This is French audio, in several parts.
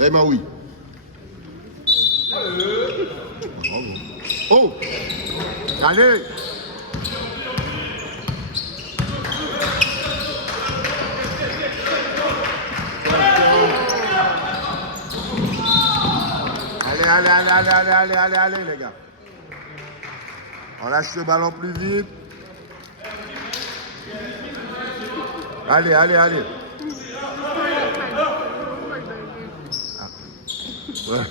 Eh ben oui. Oh! Allez! Allez, les gars. On lâche le ballon plus vite. Allez. Ah. Ouais.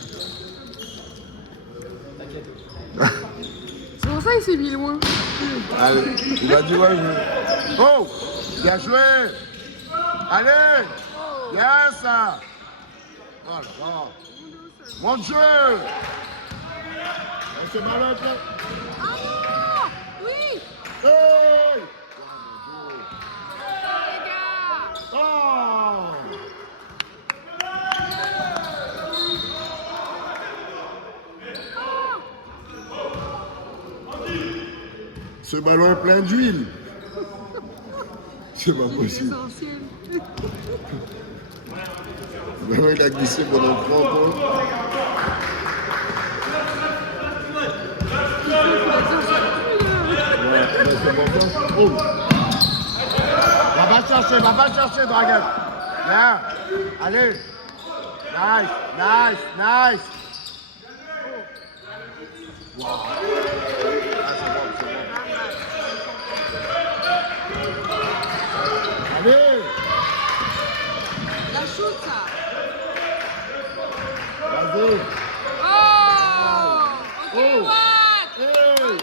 C'est pour ça qu'il s'est mis loin. Allez, il a dit ouais. Oh! Bien joué! Allez! Bien ça! Oh là là! Mon Dieu! C'est malade là! Ah oui! Hey! Les gars! Oh! Ce ballon est plein d'huile. C'est pas possible. Essentiel. Le ballon il a glissé pendant 30 ans. Ouais, c'est bon ça. Oh! Va pas chercher, Dragon. Bien. Allez. Nice. Wow. Ah, c'est bon. Allez. La shoot, ça. Vas-y. Oh! Ok, Oh. what? Hey.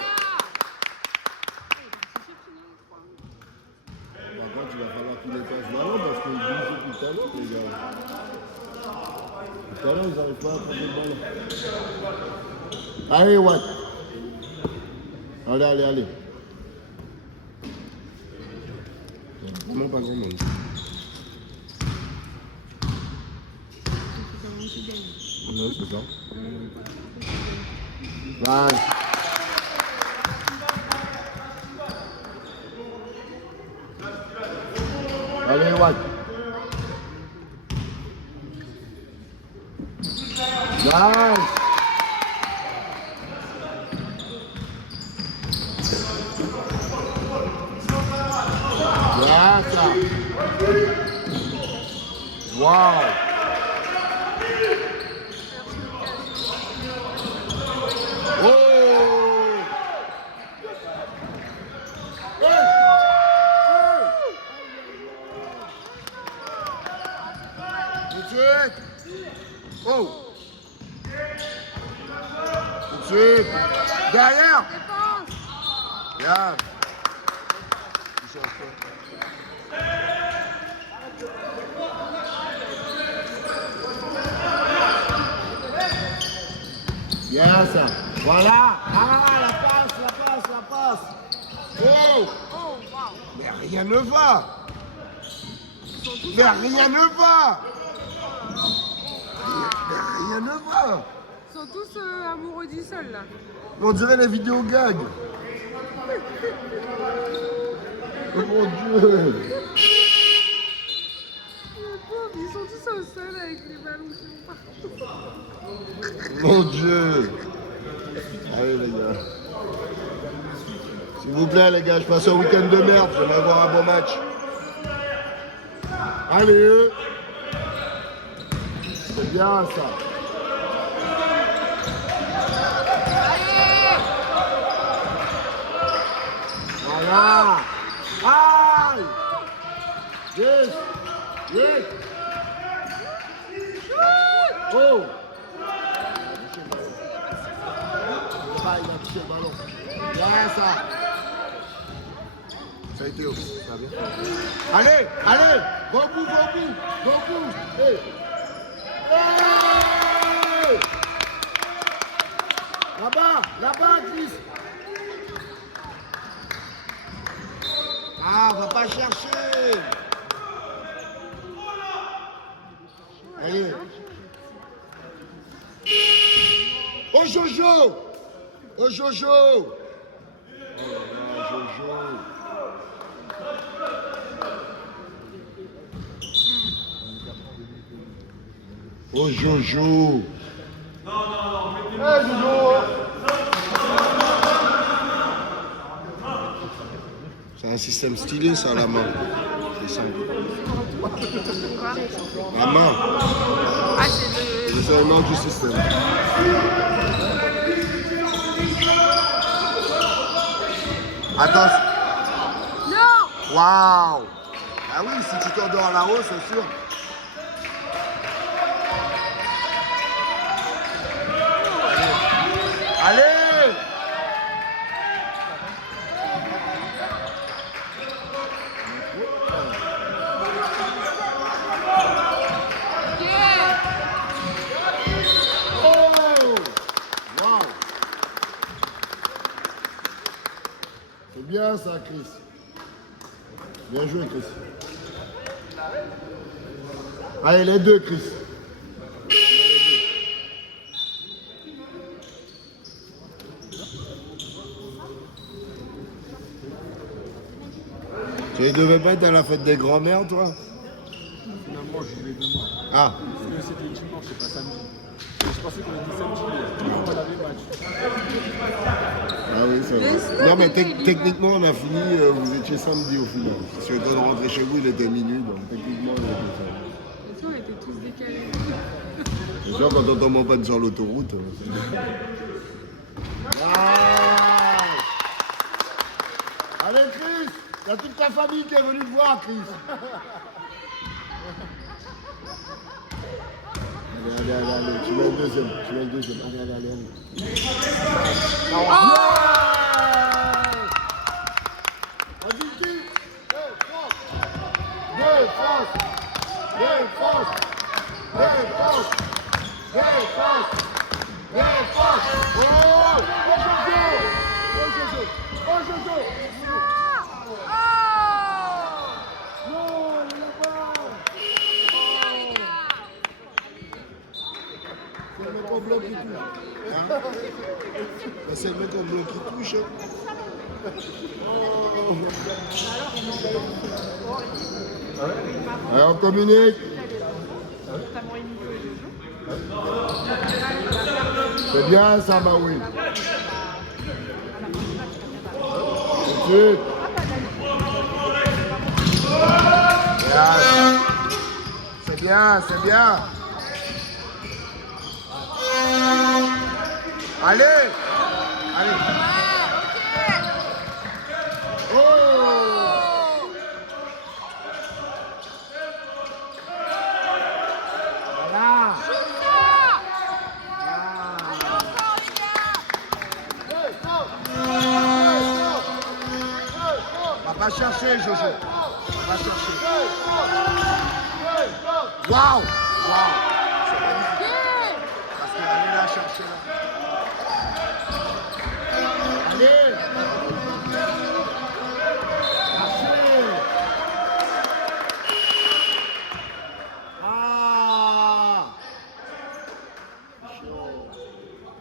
Voilà. Par contre, il va falloir qu'il dépasse le ballon parce qu'il bouge depuis tout à l'heure, les gars. Tout à l'heure, ils n'arrivent pas à prendre le ballon. Allez, Watt. Allez. Il n'y a vraiment pas grand monde. Non, c'est ça. Ouais. Allez, Watt. Nice. Bien ça. Wow. Oh. Tout de suite. Oh. Tout de suite. Derrière. Défense! Bien. Bien ça. Voilà. Ah, la passe. Oh. Oh, wow! Mais rien ne va. Ils sont tous Mais rien ne va. Ils sont tous amoureux du sol, là. On dirait les vidéos gags. Oh mon Dieu. Les pauvres, ils sont tous au sol avec les ballons qui vont partout. Mon Dieu. Allez les gars. S'il vous plaît les gars, je passe un week-end de merde, j'aimerais voir un bon match. Allez. C'est bien ça. Voilà. Aïe. Yes. Oh. Il a touché le ballon. Bien ça. Ça a été haut. Ça va bien. Allez. Bon bout. Hey. Là-bas, Chris. Ah, va pas chercher. Allez. Oh Jojo. Oh là là, Jojo. Oh Jojo. Hey Jojo. C'est un système stylé ça, la main. C'est simple. La main. Ah, c'est C'est le nom du système. Attention. Non. Waouh. Ah oui, si tu t'endors là-haut, c'est sûr. Allez. Oh. Waouh. C'est bien ça, Chris. Bien joué, Chris. Allez, les deux, Chris. Tu ne devais pas être à la fête des grands-mères, toi? Finalement, je vais demain. Ah. Parce que c'était dimanche, c'est pas samedi. Je pensais qu'on était samedi, mais on avait match. Ah oui, c'est vrai. Non, mais techniquement, on a fini, vous étiez samedi au final. Si on était rentré chez vous, il était minuit, donc techniquement, on était samedi. Et toi, on était tous décalés. C'est sûr, quand on tombe en panne sur l'autoroute. Allez, Chris, il y a toute ta famille qui est venue te voir, Chris. Allez, tu mets le deuxième, Allez. C'est le mec en bleu qui touche. Allez, on communique. C'est bien ça, Maoui. C'est bien. Allez. Oh. Voilà. Va chercher, Jojo. Va chercher. Waouh. C'est magnifique. Parce qu'il allait la chercher là. Allez.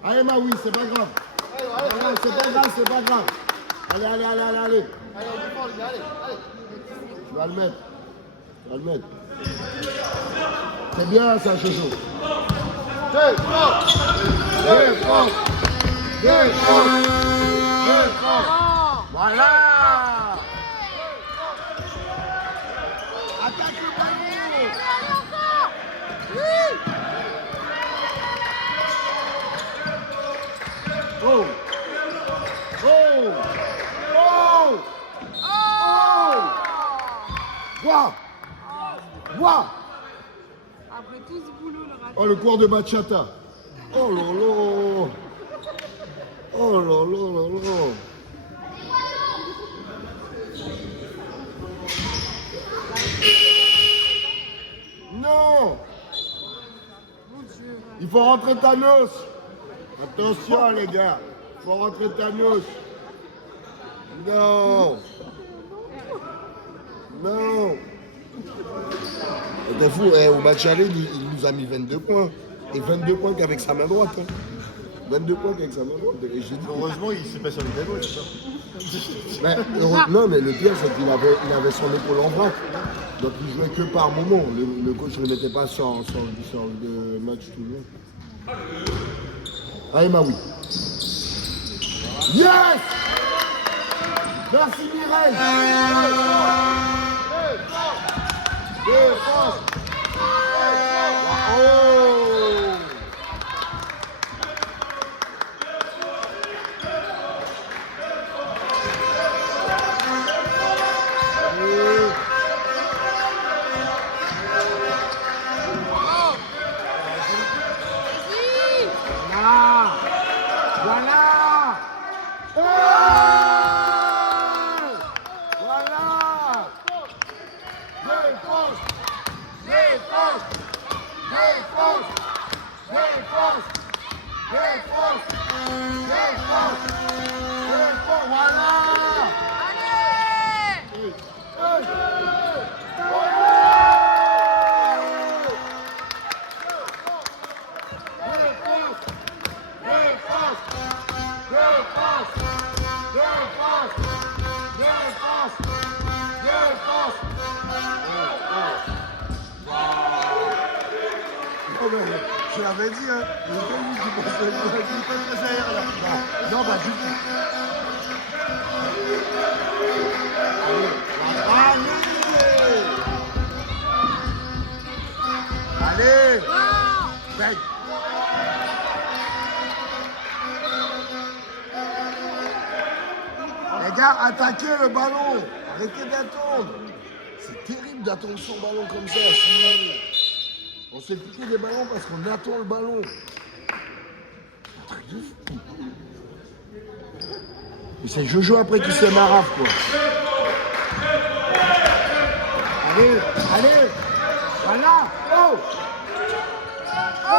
Allez, Maoui, c'est pas grave. C'est pas grave. Allez. Allez. Tu vas le mettre. C'est bien ça, Jojo. Deux, voilà. Attaque le panier. Oh. Bois. Après tout ce boulot, le raté. Oh, le cours de bachata. Oh là. Non. Mon Dieu. Il faut rentrer Thanos. Attention, les gars. Il faut rentrer Thanos. Non. C'était fou, au match aller, il nous a mis 22 points. Et 22 points qu'avec sa main droite. 22 points qu'avec sa main droite. Et j'ai dit, Heureusement, il s'est pas sur les gauche, c'est ça. non, mais le pire, c'est qu'il avait son épaule en vrac. Donc il jouait que par moment. Le coach ne le mettait pas sur le match toujours. Allez Maui. Yes! Merci Mireille. Défense. Oh! Voilà! Voilà! Défense! Défense! Défense! Défense! Défense! Défense! Défense! Voilà! Je l'avais dit, hein. Il était lui qui pensait derrière là. Non, pas du tout. Allez! Allez! Les gars, attaquez le ballon. Arrêtez d'attendre. C'est terrible d'attendre son ballon comme ça. Sinon, on se fait piquer des ballons parce qu'on attend le ballon. Un truc de fou. Et c'est Jojo après qui se marave, quoi. Allez, allez. Voilà. Oh! Oh!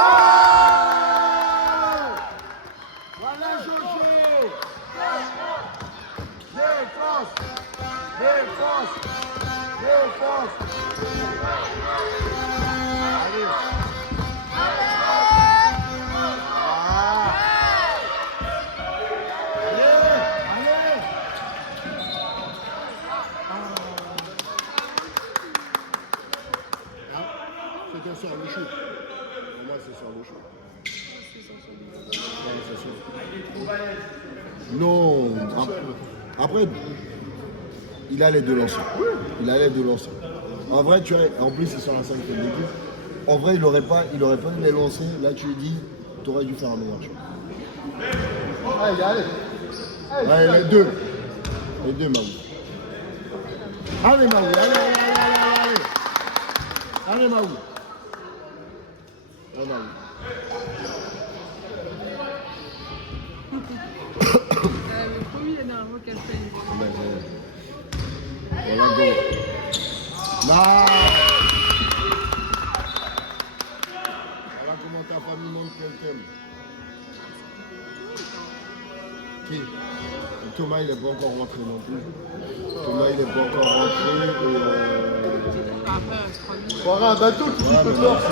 Voilà Jojo. Défense. Défense. Défense. Allez. C'est sur le shoot. Pour moi, c'est sur le shoot. Ouais, c'est sûr. Non. Après, il a les deux lancers. Il a les deux lancers. En vrai, tu vois, en plus, c'est sur la 5e équipe. En vrai, il n'aurait pas eu les lancers. Là, tu lui dis, tu aurais dû faire un meilleur choix. Allez, allez. Allez, les deux. Les deux, Maou. Allez, Maou. Allez. Allez, Maou. Oh, Maou. Le premier énervant qu'elle fait. Voilà, go. Là. Voilà comment ta famille montre qu'elle t'aime. Qui? Thomas, il n'est pas encore rentré non plus. Thomas, il n'est pas encore rentré. Voilà un bateau qui Ouais, peut mais faire.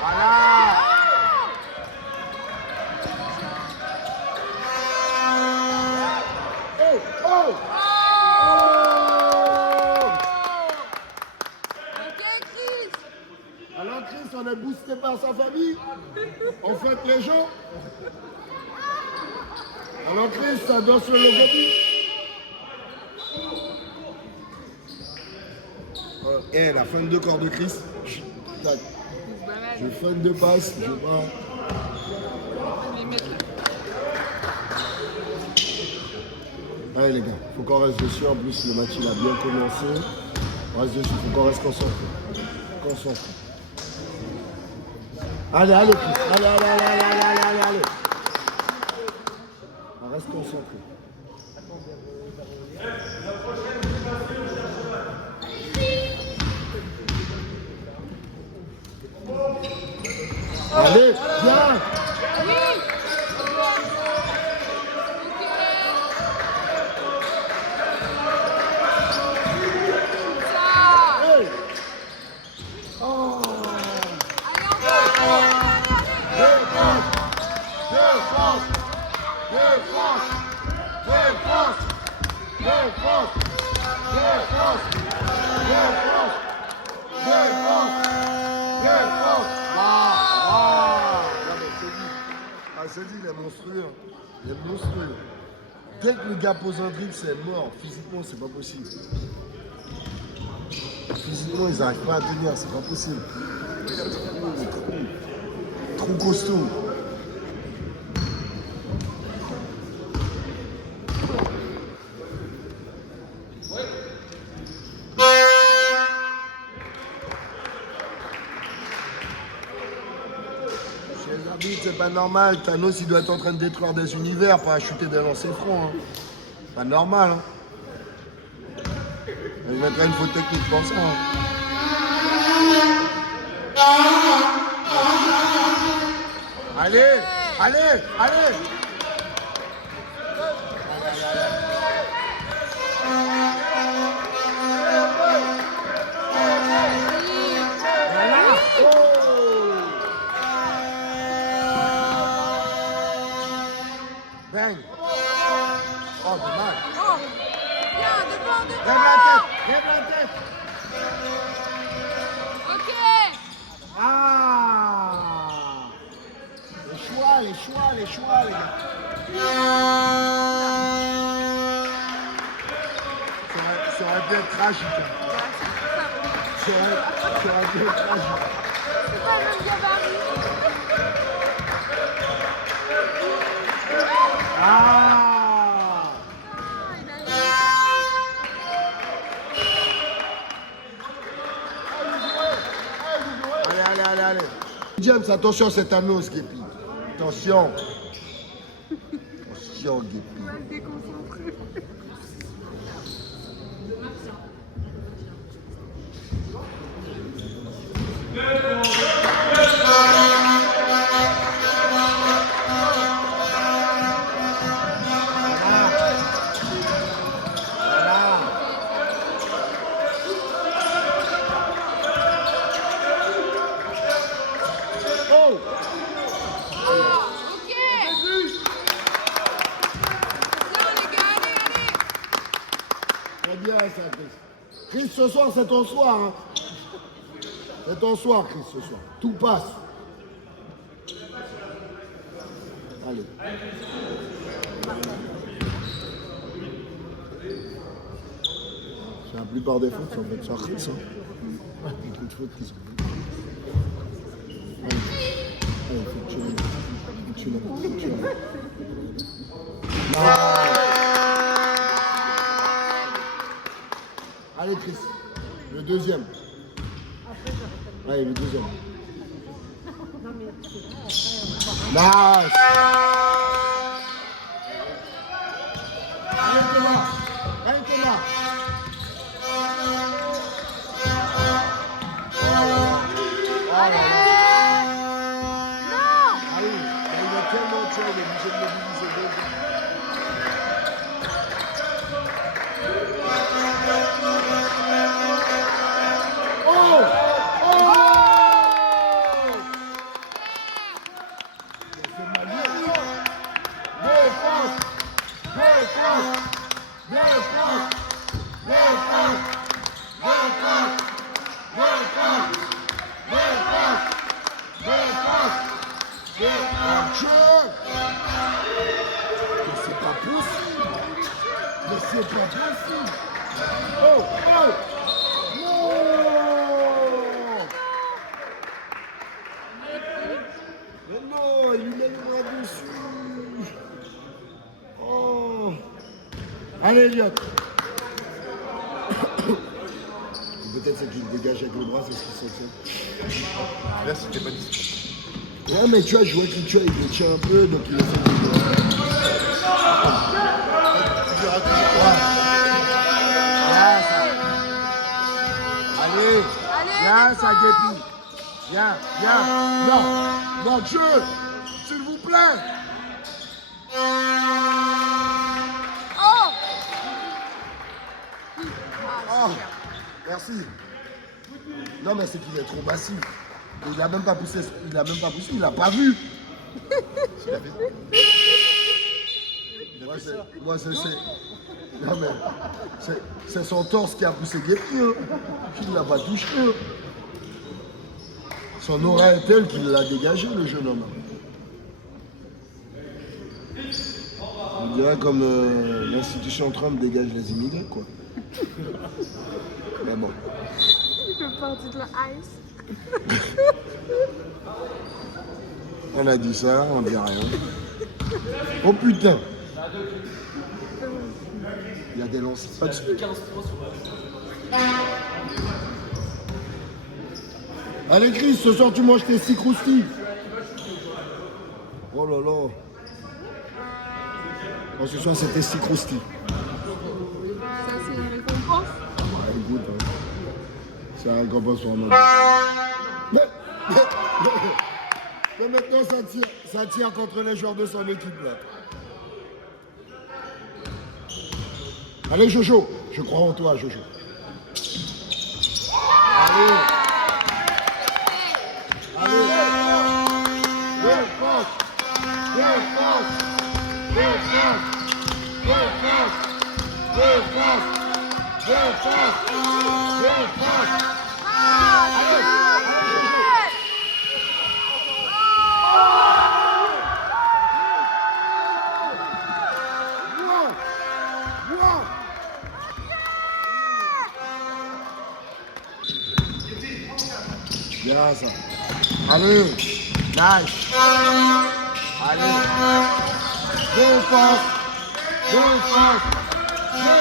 Voilà. Oh, oh. Alors Chris, on est boosté par sa famille. On fête les gens. Alors Chris, ça danse le logotype. Et la fin de corps de Chris. Tac. Je fais deux passes, je pars. Allez les gars, faut qu'on reste dessus. En plus, le match il a bien commencé. On reste dessus, faut qu'on reste concentré. Allez, allez, Chris. Allez. On reste concentré. Allez, viens. Hey. Oh. Défense. Défense. Défense. Défense. Défense. Défense. Défense. Non mais c'est dit. Ah c'est dit, il est monstrueux. Il est monstrueux. Dès que le gars pose un dribble, c'est mort. Physiquement, c'est pas possible. Physiquement, ils n'arrivent pas à tenir, c'est pas possible. Trop costaud. Chez les arbitres, c'est pas normal. Thanos, il doit être en train de détruire des univers, pas à chuter des lancers francs. Hein. Pas normal. Hein. Il mettrait une faute technique pour ça. Hein. Allez, allez, allez. Bang. Oh, dommage. Oh, viens, devant, Lève devant. la tête, lève la tête. Ok. Ah. Les choix, les choix, les choix, les gars. Ça aurait pu être tragique. Hein. Ça aurait pu être tragique. C'est pas le même gabarit. Ah. Allez, allez, allez, allez. James, attention, c'est Thanos, Guépi. Attention. Attention, Guépi. Mal déconcentré. Oh. Ok. Bien les gars, allez, allez. Très bien, ça, Chris. Chris, ce soir, c'est ton soir. Hein. C'est ton soir, Chris, ce soir. Tout passe. Allez. C'est la plupart des fautes, en fait, ça Chris. Hein. Beaucoup de fautes qui sont faites. Allez, faut que tu l'aies. Faut que tu l'aies. Faut que tu l'aies. Allez, Chris. Le deuxième. Allez, le deuxième. Nice. Allez, Thomas. Allez, Thomas. Non. Allez, il a tellement de choses, il est obligé de mobiliser deux. Oh! Oh! C'est magnifique! Défense! Défense! Défense! Défense! Défense! Défense! Défense! Défense! Défense! Mais c'est pas possible! Mais c'est pas possible! Oh! Oh! Non! Mais non, il lui met le bras dessus. Oh. Allez, Elliot. Peut-être c'est qu'il dégage avec le bras, c'est ce qu'il s'en Là, c'était pas dit. Ouais, mais tu vois, je vois qu'il tient, il le tient un peu, donc il essaie de... Allez, viens, ça déplie. Viens, viens. Non, mon Dieu, s'il vous plaît. Oh. Oh, merci. Non, mais c'est qu'il est trop massif. Il a même pas poussé, il a pas vu. Non mais, c'est son torse qui a poussé Guépry, hein. Qui ne l'a pas touché. Hein. Son aura est telle qu'il l'a dégagé, le jeune homme. On dirait comme l'institution Trump dégage les immigrés, quoi. Mais bon. Il fait partie de la ICE. On a dit ça, on dit rien. Oh putain! Il y a des lancers. Pas de suite. Allez Chris, ce soir tu manges tes 6 croustilles. Oh là là. Oh, ce soir c'était 6 croustilles. Ça, c'est une récompense. Ah, écoute, hein. C'est un récompense pour moi. Mais maintenant ça tire contre les joueurs de son équipe là. Allez Jojo, je crois en toi Jojo. Allez. Bien ça. Allez, lâche. Allez. Défense. Défense.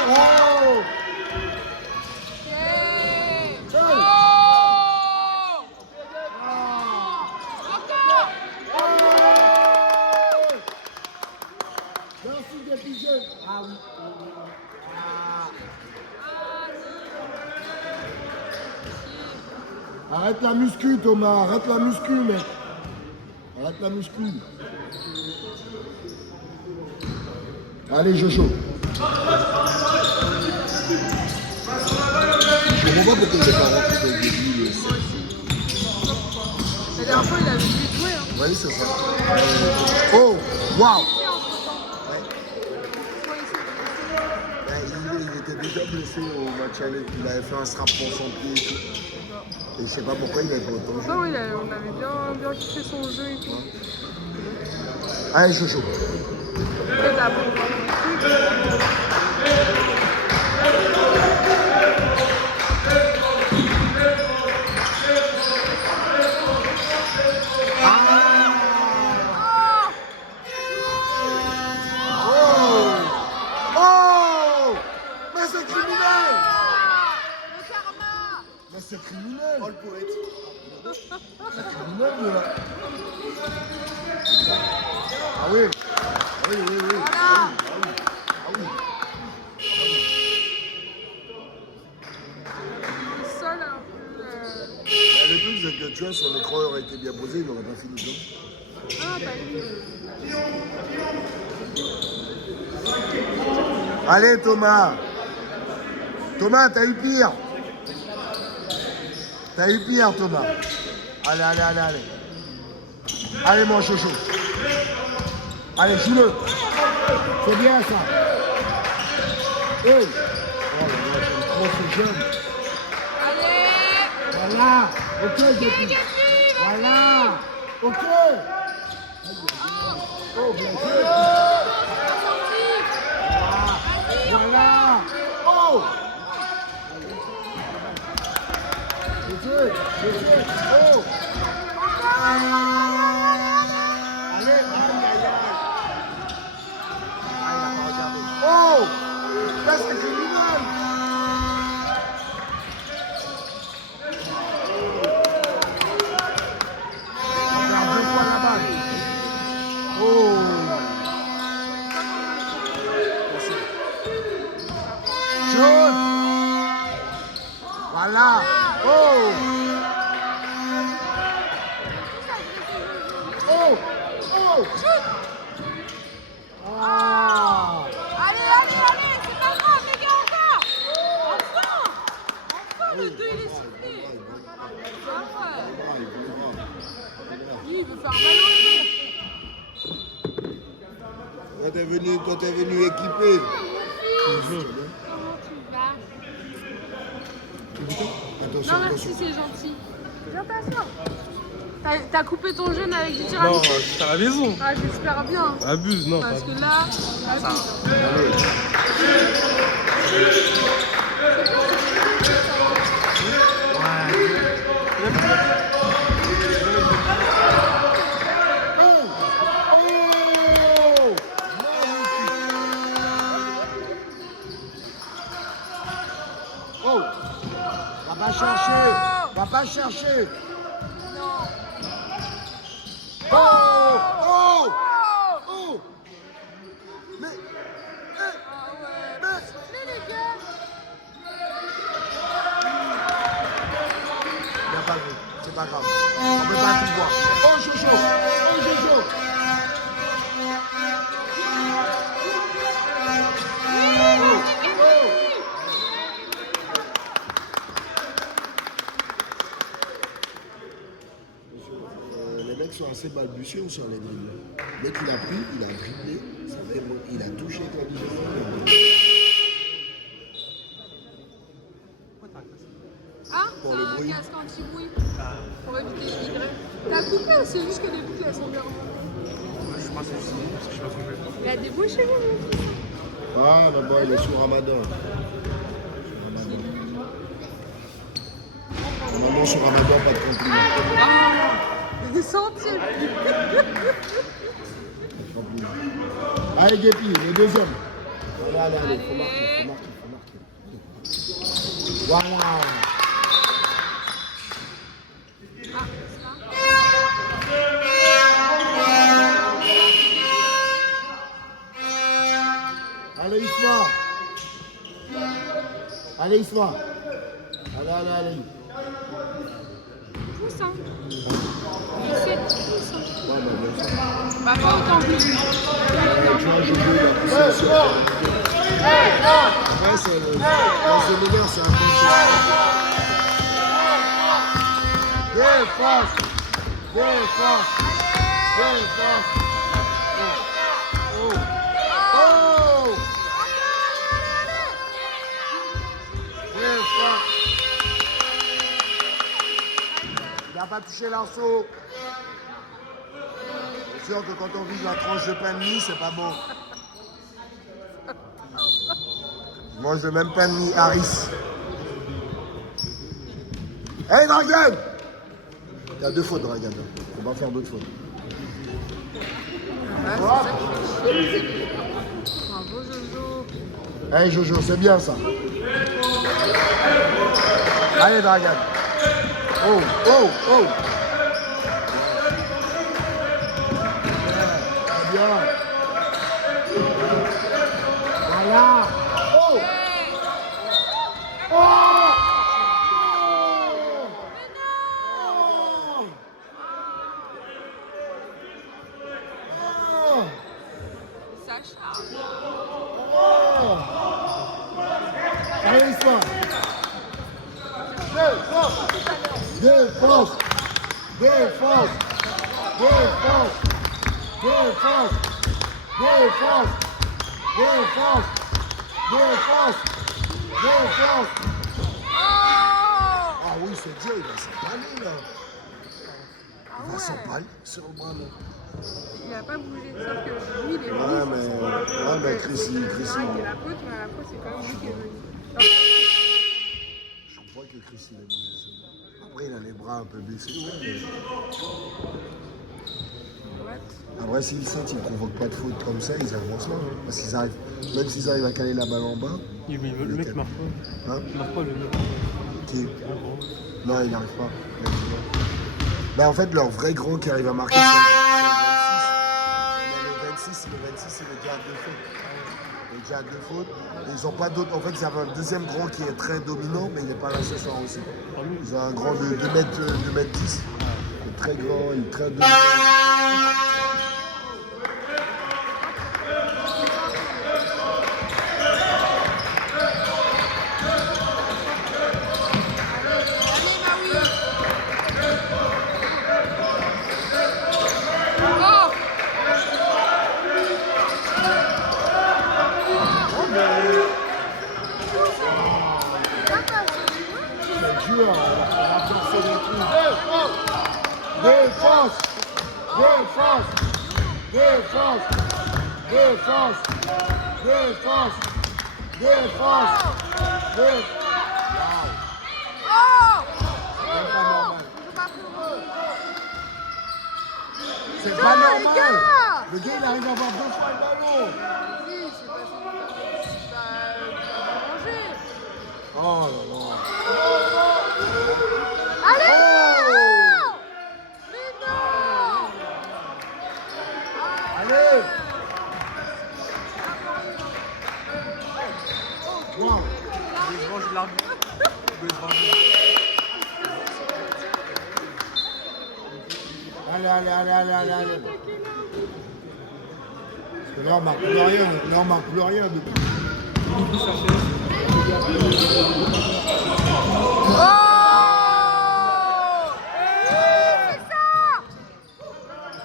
Oh. Merci des pigeons. Ah oui. Arrête la muscu, Thomas. Arrête la muscu, mec. Arrête la muscu. Allez, Jojo. Je comprends pas pourquoi il n'est pas rentré dans le début. La dernière fois, il avait dû jouer. Hein. Oui, c'est ça. Oh, waouh. Il était déjà blessé au match aller. Il avait fait un strap pour son pied. Et je sais pas pourquoi il avait pas autant joué. Non, oui, on avait bien kiffé son jeu et tout. Allez, Jojo. Et d'abord. C'est criminel! Oh le poète! C'est criminel de là! Ah oui! Oui, oui, oui! Voilà. Ah oui! Ah oui! Seul un peu. Le truc, c'est que tu vois, son écran aurait été bien posé, il n'aurait pas fini. Non? Ah, bah oui. Allez, Thomas! Thomas, t'as eu pire! T'as eu pire, Thomas. Allez, allez, allez, allez. Allez, mon chouchou. Allez, joue-le. C'est bien, ça. Hey. Oh là là, j'aime trop ce jeune. Allez. Voilà. Ok, Gépi. Voilà. Ok. Oh, bien joué. Voilà. Oh. Oh! Allez, aïe, aïe, aïe. Ah, il n'a pas regardé. Oh! Là, c'est criminel! On perd 2 fois la balle. Oh! t'es venu équipé. Comment tu vas? Attention, Non, merci, c'est gentil. Viens t'asseoir. T'as coupé ton jeûne avec du Non, tiramisu? c'est à la maison. Ah, j'espère bien. Abuse, non. Parce que là, Oh, va pas chercher, va pas chercher. non. Oh, oh, oh. Mais, Ah ouais. Mais les gars. il n'a pas vu, c'est pas grave. On peut pas tout voir. Oh, Jojo, oh, Jojo. Les mecs sont assez balbutieux sur les dribbles. Dès qu'il a pris, il a dribblé, il a touché comme il veut. Ah, Pour c'est le un bruit. casque anti-bruit. Pour éviter les migraines. T'as coupé ou c'est juste que les boucles elles sont bien? Je pense que je suis pas trompé. Il y a des bouches chez vous, mon fils. Ah, d'abord, il est sous Ramadan. Maman sur Ramadan, pas de compliment. Ah, des centimes. Allez, Guépi, le deuxième. Allez, faut marquer. Voilà. Ah, c'est là. Allez, Isma. Allez, Isma. Allez. Pousse, hein. Pousse, pousse. Ouais, bien sûr. Bah, pas autant que lui. Tu vois, je veux la poussée. Ouais, c'est le meneur, c'est un peu. Défense. Oh. Défense. Il n'a pas touché l'arceau. C'est sûr que quand on vise la tranche de pain de mie, c'est pas bon. Moi, je même pain de mie Harris. Hey, Dragan! Il y a 2 fautes, Dragan. On va faire d'autres fautes. Bravo, Jojo. Hey, Jojo, c'est bien ça. Allez, Dragan. Oh. Bien. Voilà. Oh. Sacha. Allez, ça. Défense. Ah oui, c'est Dieu, il va s'empaler là. Il va s'empaler sur le bras là. Il a pas bougé, sauf que lui, il est venu. Ouais, mais Chris, Il a arrêté la faute, mais à la faute, c'est quand même lui qui est venu. je crois que Chris, il est blessé. Après, il a les bras un peu baissés. What? Après, s'ils sentent qu'ils ne provoquent pas de faute comme ça, ils avancent là. Hein. Parce qu'ils arrivent, même s'ils arrivent à caler la balle en bas. Le mec marque pas. Hein? Il marque pas le mec. Qui? Non, il n'arrive pas. Mais en fait, leur vrai grand qui arrive à marquer, c'est le 26. Mais le 26, il est déjà à 2 fautes. Il est déjà à 2 fautes. Et ils n'ont pas d'autres. En fait, ils avaient un deuxième grand qui est très dominant, mais il n'est pas là ce soir aussi. Ils ont un grand de 2 mètres 10. Il est très grand, il est très dominant. Défense. Défense. Défense. Défense. Défense. Défense. Défense. Oh! C'est pas normal. C'est pas pour eux. C'est Tiens, pas les normal. gars. Le gars, il arrive à avoir 2 fois le ballon. Vas-y, je sais pas si tu vas manger. Oh là là. Allez! Oh! Mais non! Allez. Wow. Il veut se venger de l'arbitre. Il veut se venger. Allez. Parce que là, on marque plus rien. Là, on marque plus rien. Oh! C'est ça!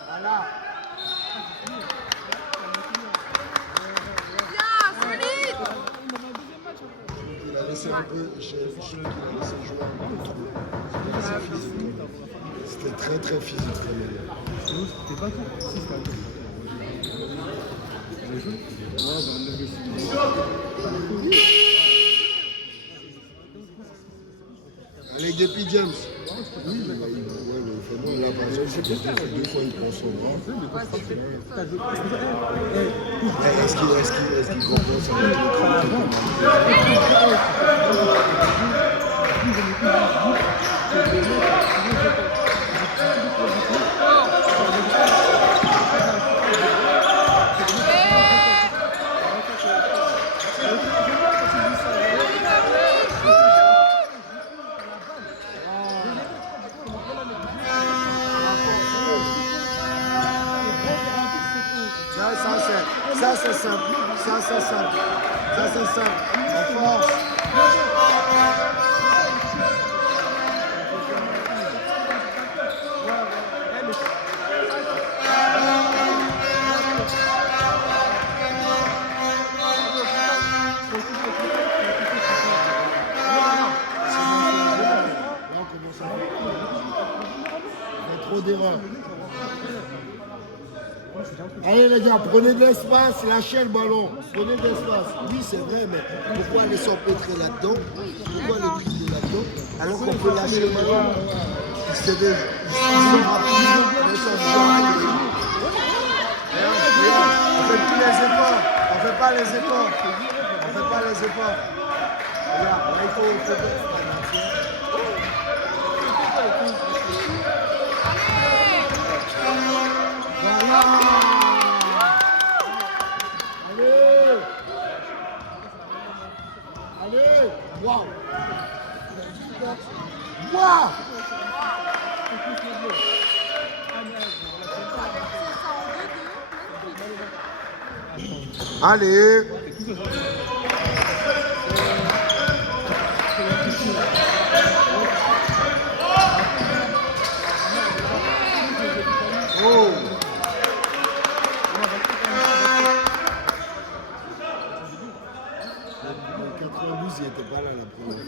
Voilà. Bien, solide! Il a laissé un peu, il a laissé jouer un peu trop. C'était très physique. T'es pas con. Si, c'est pas con. Vous avez joué? Ouais, Allez, Guépy James. Oui, mais là, par exemple, c'est 2 fois il prend son bras. Est-ce qu'il compense avec le crâne? Ça c'est simple, en force. Il y a trop d'erreurs. Allez les gars, prenez de l'espace, lâchez le ballon. Prenez de l'espace. Oui, c'est vrai, mais pourquoi aller s'empêtrer là-dedans? Pourquoi aller dribbler là-dedans? Alors qu'on peut lâcher le ballon. Ils sont rapides, mais ça se joue. On fait plus les efforts. On fait pas les efforts. Regarde, là, il faut Allez. Waouh. Allez. Oh. 92, il n'était pas là la première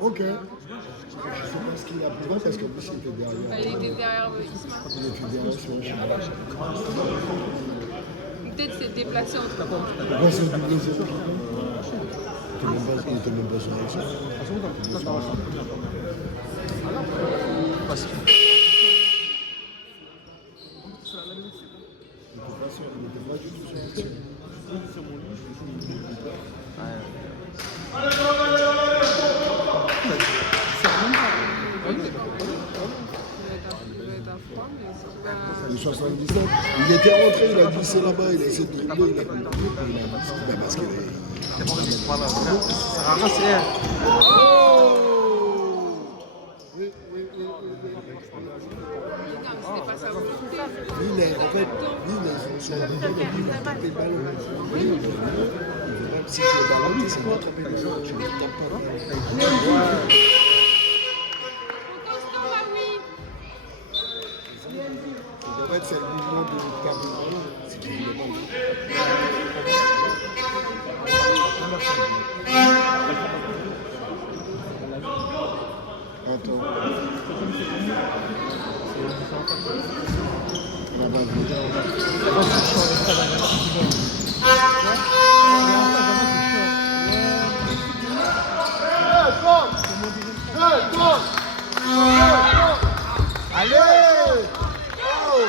Ok. Je sais pas ce qu'il a pris parce qu'en plus il était derrière. Il était derrière Isma. Il était derrière sur le chien. Peut-être s'est déplacé entre temps. Pourquoi c'est le double zéro? Il était même pas sur l'action. Il était pas du tout sur l'action. Le 77, il était rentré, il a glissé là-bas, il a essayé de dribbler, il a plus parce qu'il est... Sarah, c'est elle. C'était pas sa volonté. En fait, lui, ils sont arrivés, ils vont taper le ballon. Lui, il veut pas, si tu es le ballon, tu essaies d'attraper le ballon. Tu ne tapes pas le ballon. En fait, c'est le mouvement de perdre le ballon. Si tu veux le ballon. Attends. Allez! Oh!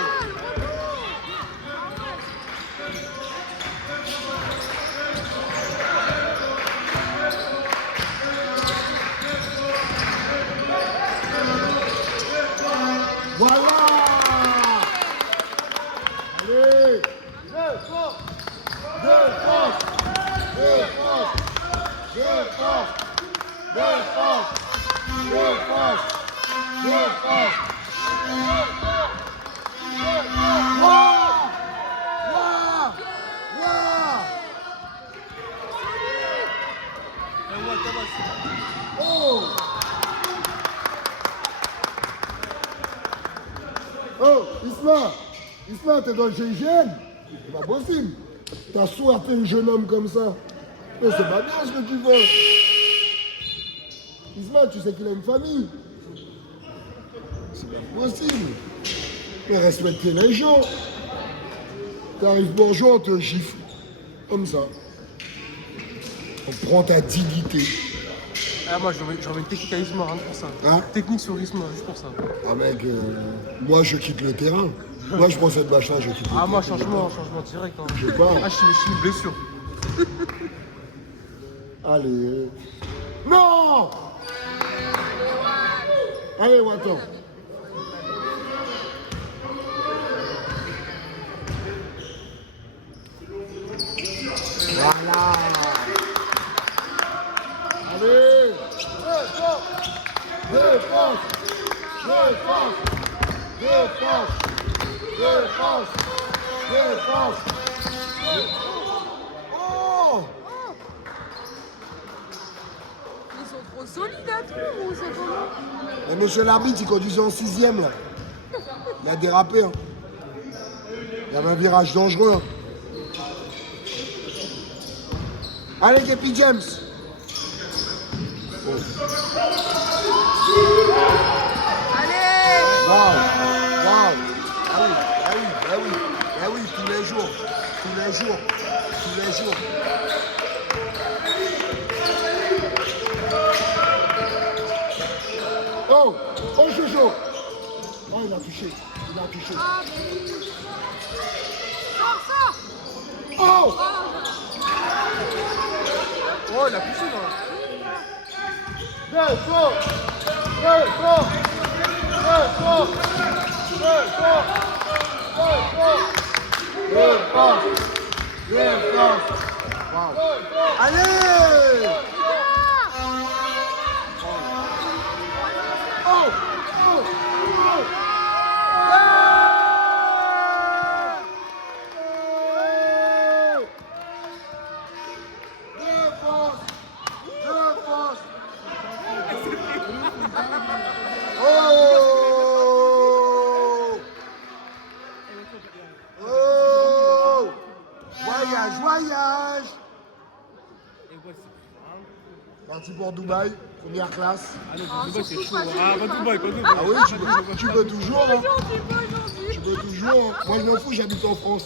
Voilà! Allez! Deux forces! Deux forces! Deux forces! Deux forces! Deux forces! Deux forces! Deux forces! Oh! Oh, Isma, t'es dans le GIGN? C'est pas possible. T'as souhaité un jeune homme comme ça. Mais c'est pas bien ce que tu veux. Isma, tu sais qu'il a une famille. C'est pas possible. Mais respectez les gens. T'arrives bonjour, on te gifle. Comme ça. On prend ta dignité. Ah, moi, j'aurais une technique à Isma, rien que pour ça. Hein? Technique sur Isma, juste pour ça. Ah mec, moi je quitte le terrain. Moi je prends cette machin, je quitte le terrain. Ah, moi, changement direct. Hein. Je pars. Ah, je suis une blessure. Allez. Non! Allez, Watton. Voilà. Allez. Défense. Défense. Défense. Défense. Défense. Oh! Ils sont trop solides à tout, ou c'est comment? Mais monsieur l'arbitre, il conduisait en 6ème là. Il a dérapé. Hein. Il y avait un virage dangereux. Hein. Allez, Kepi James. Oh. Allez! Waouh! Waouh! Ah oui, ah oui, ah oui, ah oui, tous les jours. Tous les jours. Tous les jours. Oh! Oh, Jojo! Oh, il a touché. Il a touché. Ah, sors! Oh! Oh, il a poussé, là. Défense! Défense! Défense! Défense! Défense! Défense! Wow. Allez! Oh! Oh! Oh! Défense! Défense! Oh! Oh! Voyage, voyage! Parti pour Dubaï, première classe. Dubaï, c'est chaud. Ah, pas Dubaï. Ah oui, tu peux toujours. Hein. Aujourd'hui. Tu peux toujours. Hein. Moi, je m'en fous, j'habite en France.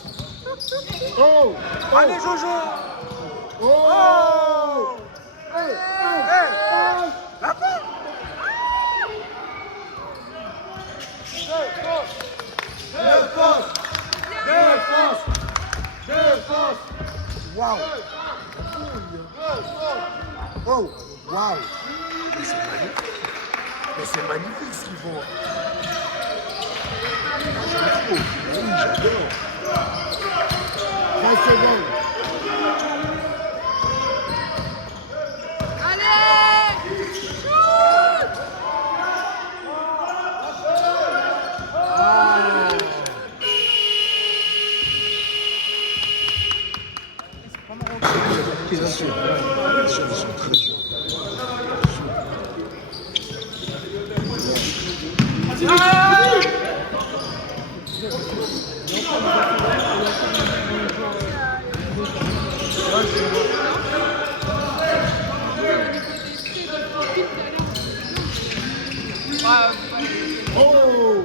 Oh! Oh! Allez, Jojo! Oh! Hey! Hey! Hey! La porte! Défense! Défense! Défense! Waouh! Oh! Waouh! Mais c'est magnifique! Mais c'est magnifique ce qu'ils font! Oh, oui, j'adore! 30 secondes! Allez! Shoot! sûr. Bien sûr, ils sont très chauds. Oh!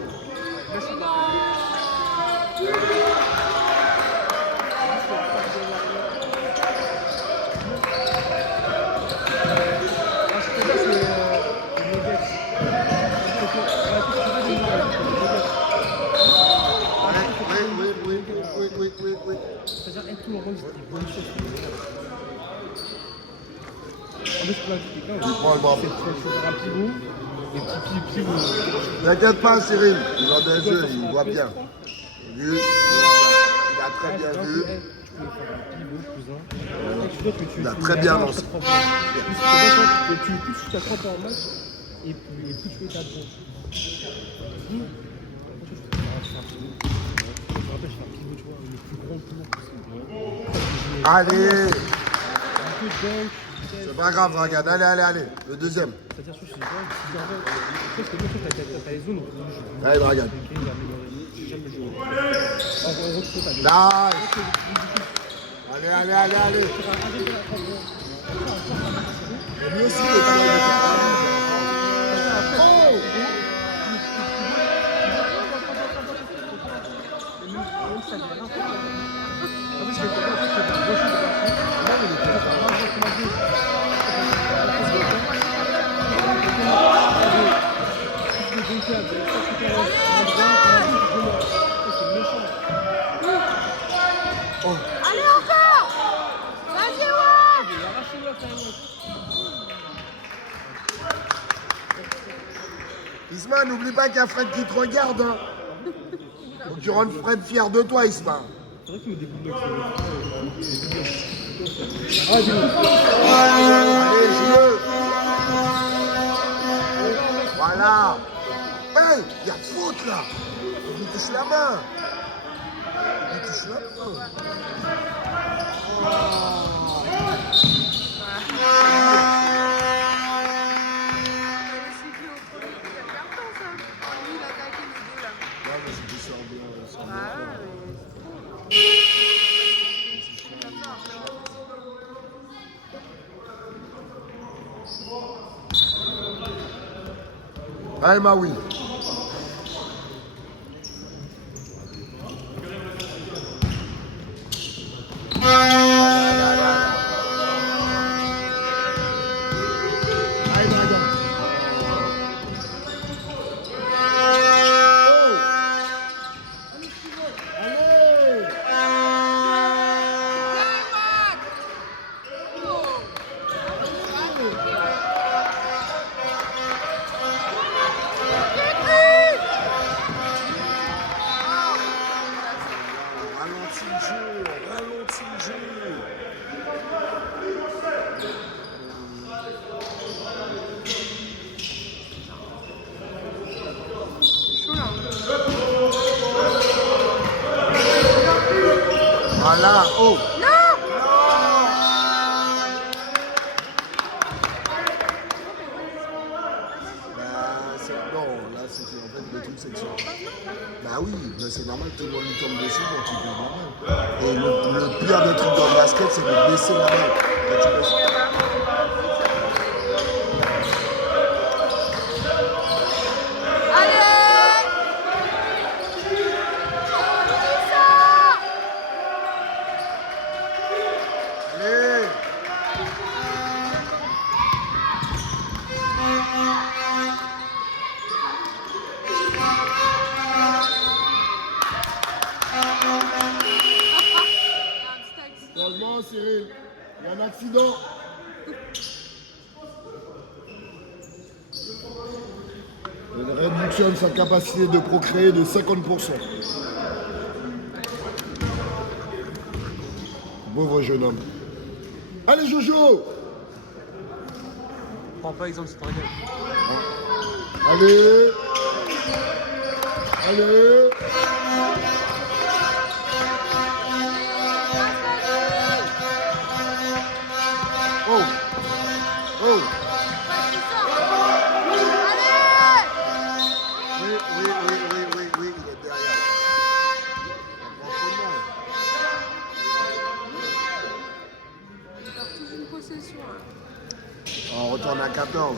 Oui. C'est-à-dire être tout le rôle, c'est des bonnes choses. En fait, c'est pas Il prend le bras. c'est un pivot, des petits pivots. T'inquiète pas, Cyril. Il a des yeux, il voit bien. Il a très bien vu. Il a très bien lancé. Plus tu t'accroches en match, et plus tu peux t'attendre. Allez! C'est pas grave, regarde. Allez. Le deuxième. C'est-à-dire que si t'as les zones rouges. Allez, regarde. Là. Allez. Et lui aussi, il est pas mal. Oh! Allez encore! Vas-y, ouais! Isma, n'oublie pas qu'il y a Fred qui te regarde. Hein. Faut que tu rendes Fred fier de toi, Isma. C'est vrai qu'il me déboule. Allez, joue-le. Voilà. Hey, il y a faute là. Il lui touche la main. Allez, Maui. Ralentis le jeu. Voilà. Oh. Là, c'était en fait le truc, c'est que bah oui, c'est normal, tout le monde lui tombe dessus quand il fait normal. Et le pire des trucs dans le basket, c'est de baisser la main. Quand tu baisses. Heureusement, Cyril, il y a un accident. Une réduction de sa capacité de procréer de 50%. Pauvre jeune homme. Allez, Jojo! Prends pas exemple, c'est pas grave. Allez! Allez! t'en as 14.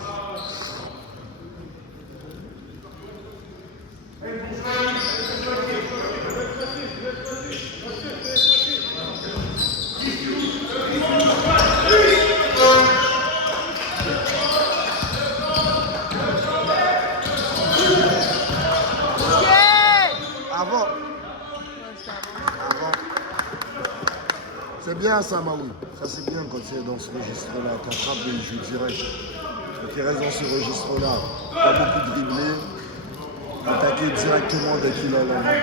Avant. C'est bien ça, Maoui. Ça, c'est bien quand c'est dans ce registre-là. T'attrapes et il joue direct. Donc, il reste dans ce registre-là. Pas beaucoup dribblé. Attaquer directement dès qu'il a l'avantage.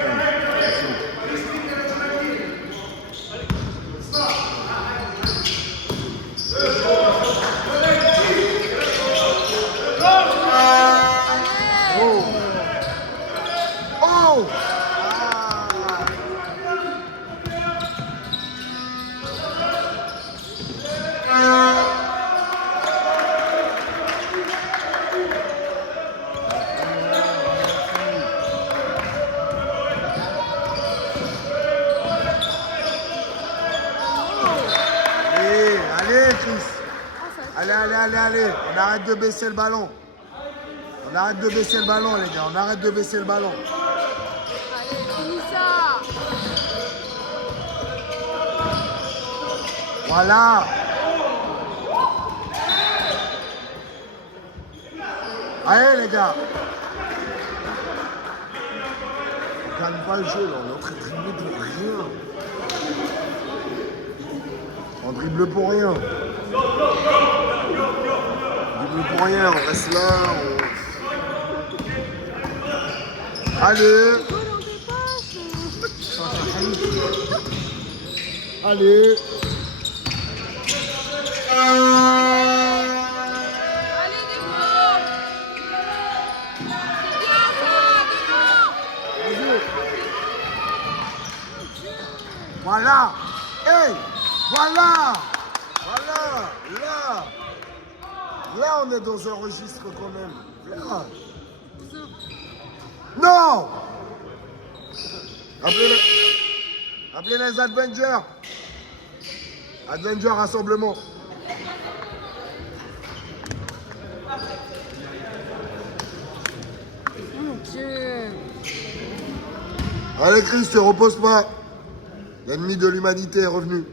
Oh! Oh! Allez, Chris. Allez. On arrête de baisser le ballon. On arrête de baisser le ballon, les gars. On arrête de baisser le ballon. Allez, finis ça. Voilà. Allez, les gars. On gagne pas le jeu, là. On est en train de dribbler pour rien. On dribble pour rien. On dribble pour rien. On reste là. Allez. Allez. Voilà. Hey. Voilà. Là, on est dans un registre quand même. Là. Non. Appelez les Avengers. Avengers Rassemblement. Mon Dieu. Allez, Chris, te repose pas. L'ennemi de l'humanité est revenu.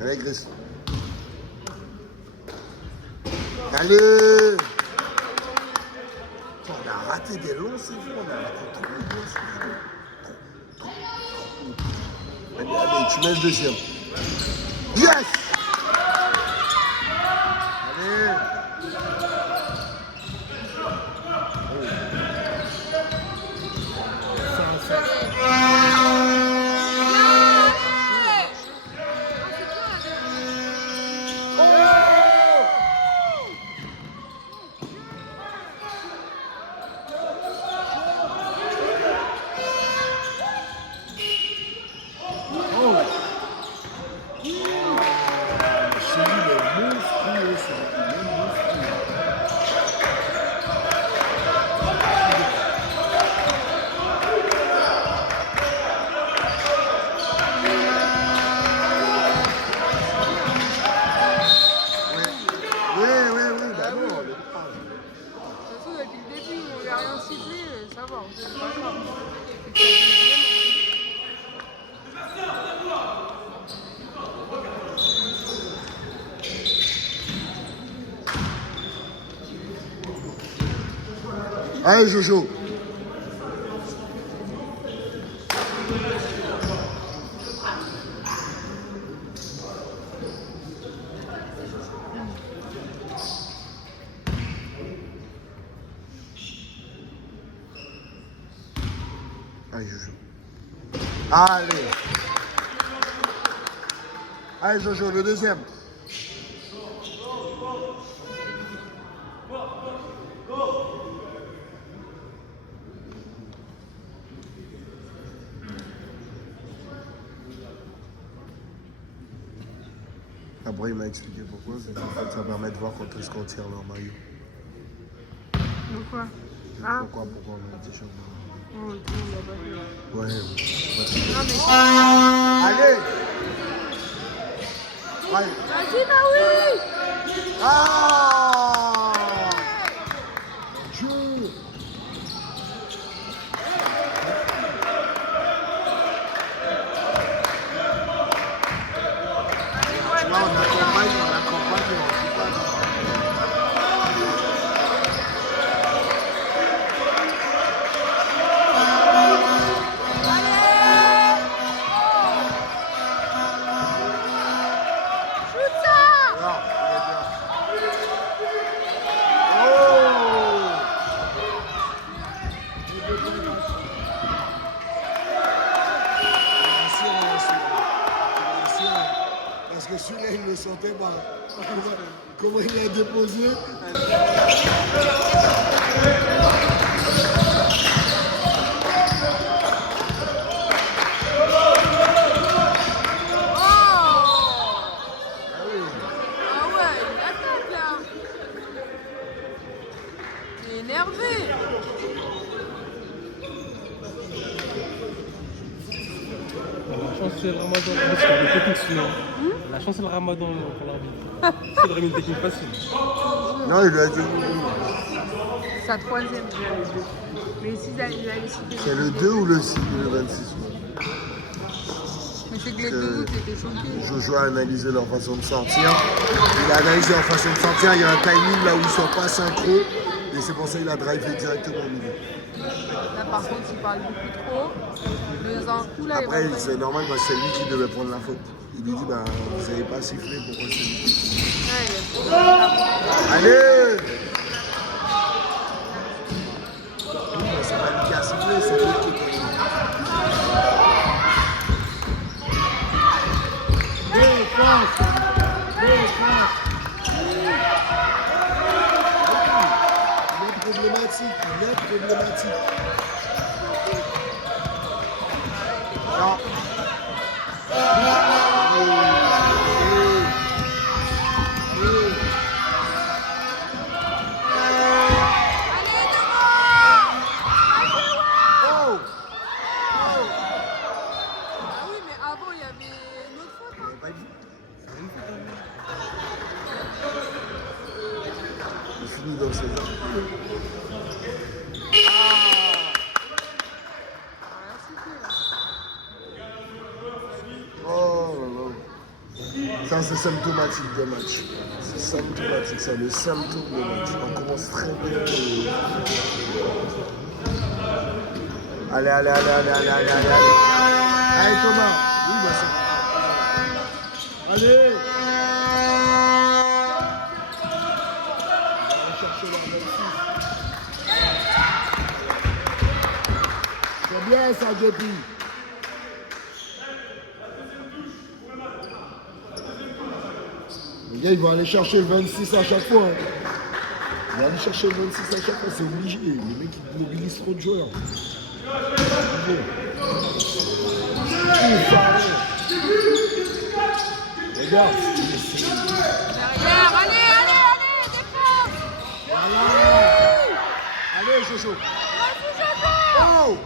Allez, Chris. Allez. On a raté des longs, c'est fou. On a raté trop de longs. Allez, tu mets le deuxième. Yes. Allez. Allez, Jojo. Allez, Jojo. Allez. Allez, Jojo, le deuxième. Après, il m'a expliqué pourquoi. C'est qu'en fait, ça permet de voir quand est-ce qu'on tire leur maillot. Pourquoi? Ah. Pourquoi on a un t-shirt Oh, on l'a pas fait. Ouais. Non, mais... Allez. Allez. Vas-y, Maoui. Ah! Dieu! Tu vois, on accompagne, on fait pas. Parce que celui-là, il ne le sentait pas. Comment il l'a déposé? Énervé. La chance c'est le ramadan, parce qu'il y a des techniques sinon. La chance c'est le ramadan pour l'arbitre. C'est vraiment une technique facile. Non, il lui a dit. Sa troisième, mais si il a décidé. C'est le 2 ou le 6 ou le 26? Mais c'est que les deux autres étaient choqués. Jojo a analysé leur façon de sortir. Il a analysé leur façon de sortir. Il y a un timing là où ils ne sont pas synchro. Et c'est pour ça qu'il a drivé directement au milieu. Là, par contre, il parle beaucoup trop. Coup, là, Après, c'est normal parce que c'est lui qui devait prendre la faute. Il lui dit, bah, vous n'avez pas sifflé, pourquoi c'est lui? Allez! C'est pas lui qui a sifflé, c'est lui qui était. Défense! Net problématique. Non. Dans ses oh là là. Ça c'est symptomatique de match. C'est symptomatique, c'est le symptôme de match. On commence très bien. Allez. Allez Thomas. Oui, bah c'est. Allez. C'est bien ça, Jopi. Les gars, ils vont aller chercher le 26 à chaque fois. Ils vont aller chercher le 26 à chaque fois, c'est obligé. Les mecs, ils mobilisent trop de joueurs. Les gars, derrière, allez, défense. Voilà. Allez, Jojo. Oh!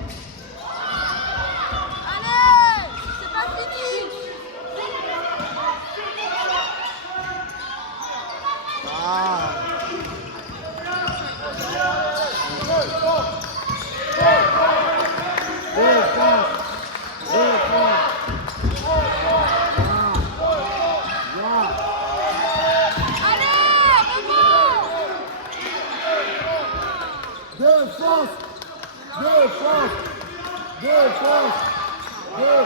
Allez, c'est pas fini. Ah! Défense! Wow!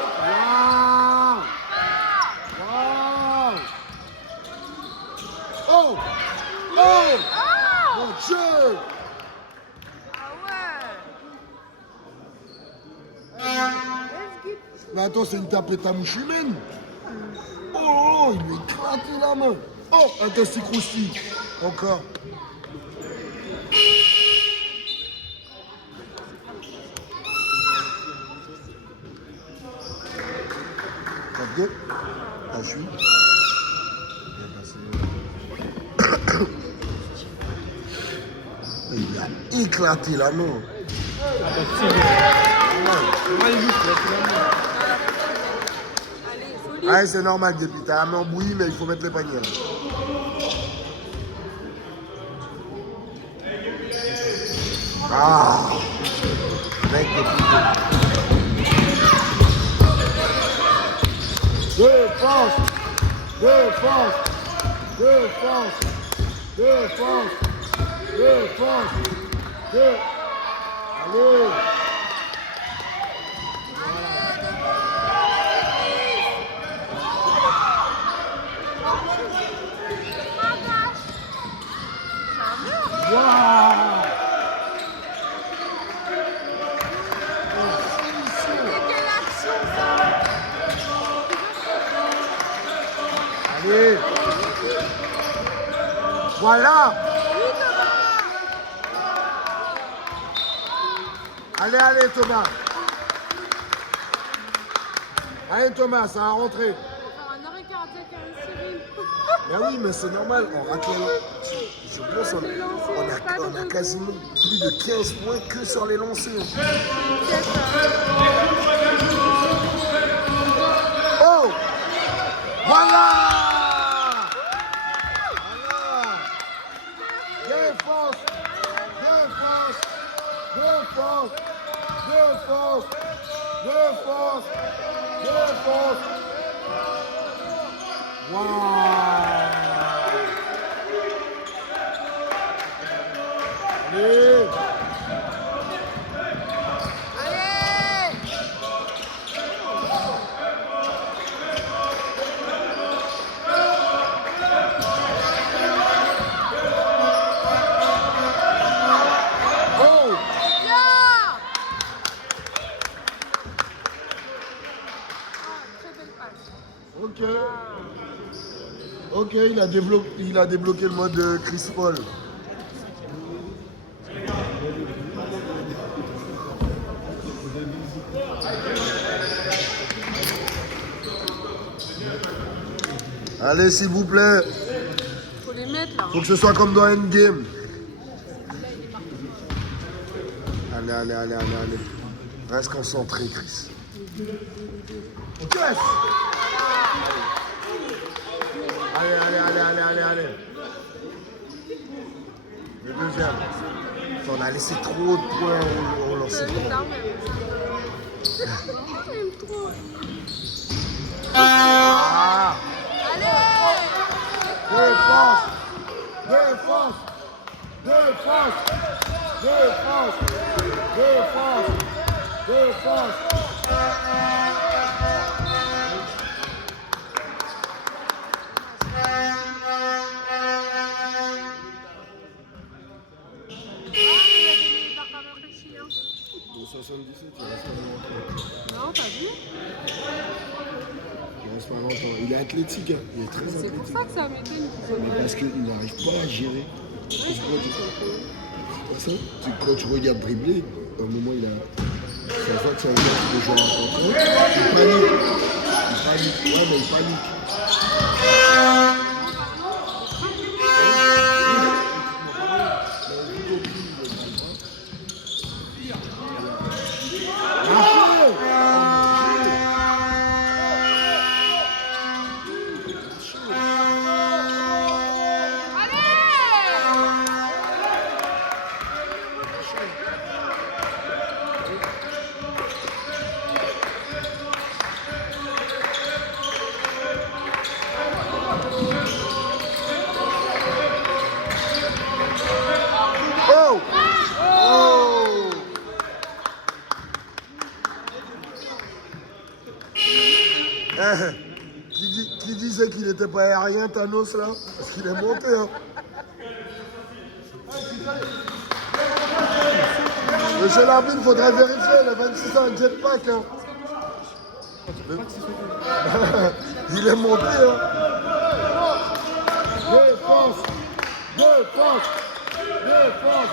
Wow! Oh! Oh! Mon Dieu! Mais attends, c'est une tapette à mouche humaine. Oh, il lui a éclaté la main. Oh, un test croustille. Encore. T'as bien? Ah, je suis. Il a éclaté la main. Allez, solide. Ouais, c'est normal depuis. T'as la main en bouillie, mais il faut mettre les paniers. Là. Ah, mec, défense, défense, défense, défense, défense, défense. Allez. Allez. Voilà. Allez, allez Thomas. Allez Thomas, ça va rentrer. Un arrêt cardiaque à Cyril. Ben oui, mais c'est normal, on rate je pense on a quasiment plus de 15 points que sur les lancers. Oh! Voilà! Voilà! Défense! Défense! Défense! Défense! Défense! Défense! Waouh! Allez! Oh! Très belle passe. Ok. Ok, il a débloqué le mode Chris Paul. Allez, s'il vous plaît. Faut les mettre là. Faut que ce soit comme dans Endgame. Allez, allez, allez, allez, allez. Reste concentré, Chris. Yes! Allez, allez, allez, allez, allez, allez. Le deuxième. On a laissé trop de points au lancer. J'aime trop. Ah! Allez! Défense! Défense! Défense! Défense! Défense! Défense! Il a pas réfléchi, hein. Le 77, il reste pas longtemps. Non, t'as vu? Il reste pas longtemps. Il est athlétique, hein. Il est très C'est athlétique. pour ça que ça m'étonne qu'ils Mais ont parce qu'il n'arrive pas à gérer. Oui, Ça, quand tu regardes dribbler, à un moment il a. Ça voit que c'est un gars qui peut jouer en contre. Il panique. Il panique. Ouais, mais il panique. Oh! Oh! Qui disait qu'il n'était pas aérien, Thanos, là? Parce qu'il est monté, hein. Monsieur l'arbitre, il faudrait vérifier, le 26 a un jetpack, hein. Il est monté, hein. Défense! Défense! Défense!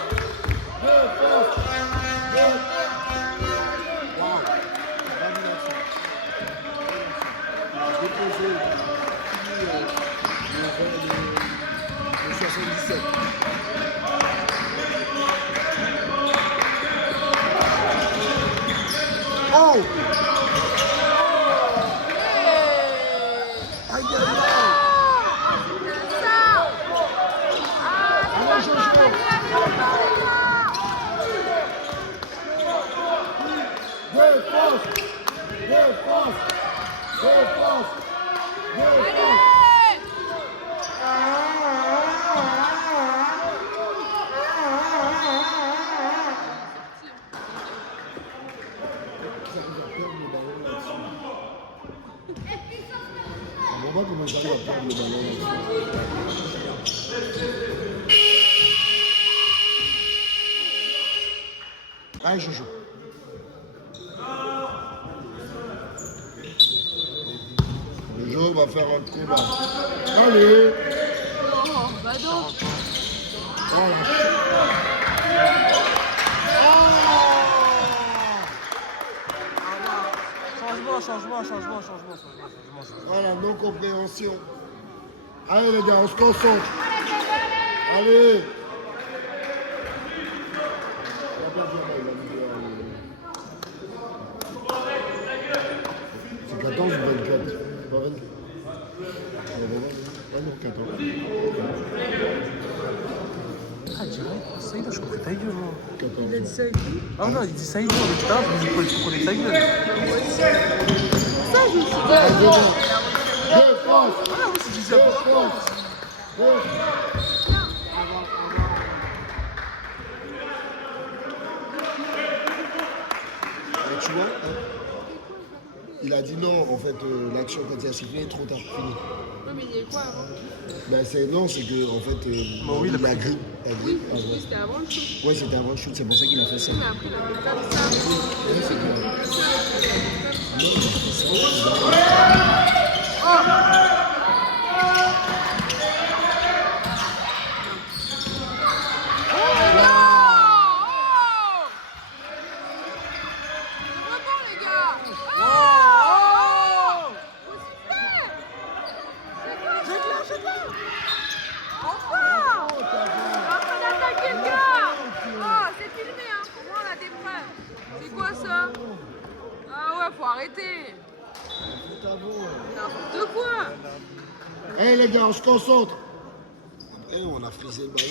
Défense! Déposé le 77. Oh! Aïe aïe aïe! Défense. Défense. Défense. Défense. On va comment j'arrive à perdre le ballon là-dessus. Allez, Jojo. Jojo va faire un combat. Allez. Oh, bah non. Oh, Changement. oh la non-compréhension. Allez les gars, on se concentre. Allez. C'est 14 ou 24? Pas 24. Ah non, 14. Ah, direct, Saïd, je comprends ta gueule, moi. 14. Il a dit ça avec lui. Ah non, il dit Saïd, mais putain, je me dis qu'on est ta gueule. Ça, je me suis dit. Allez, Oh, défense. Ah, oui, c'est bizarre. Défense. Défense. Et tu vois, hein, il a dit non, en fait, l'action quand il a sifflé est trop tard, fini. non, mais il y a quoi avant? Ben non, c'est que en fait, Bon, oui, il a gris. Oui, c'était avant le shoot. Ouais, c'était avant le shoot, c'est pour ça qu'il a fait ça. Mais après, il a fait comme ça. Faut arrêter. N'importe quoi. Hey les gars, on se concentre. Après, on a frisé le ballon.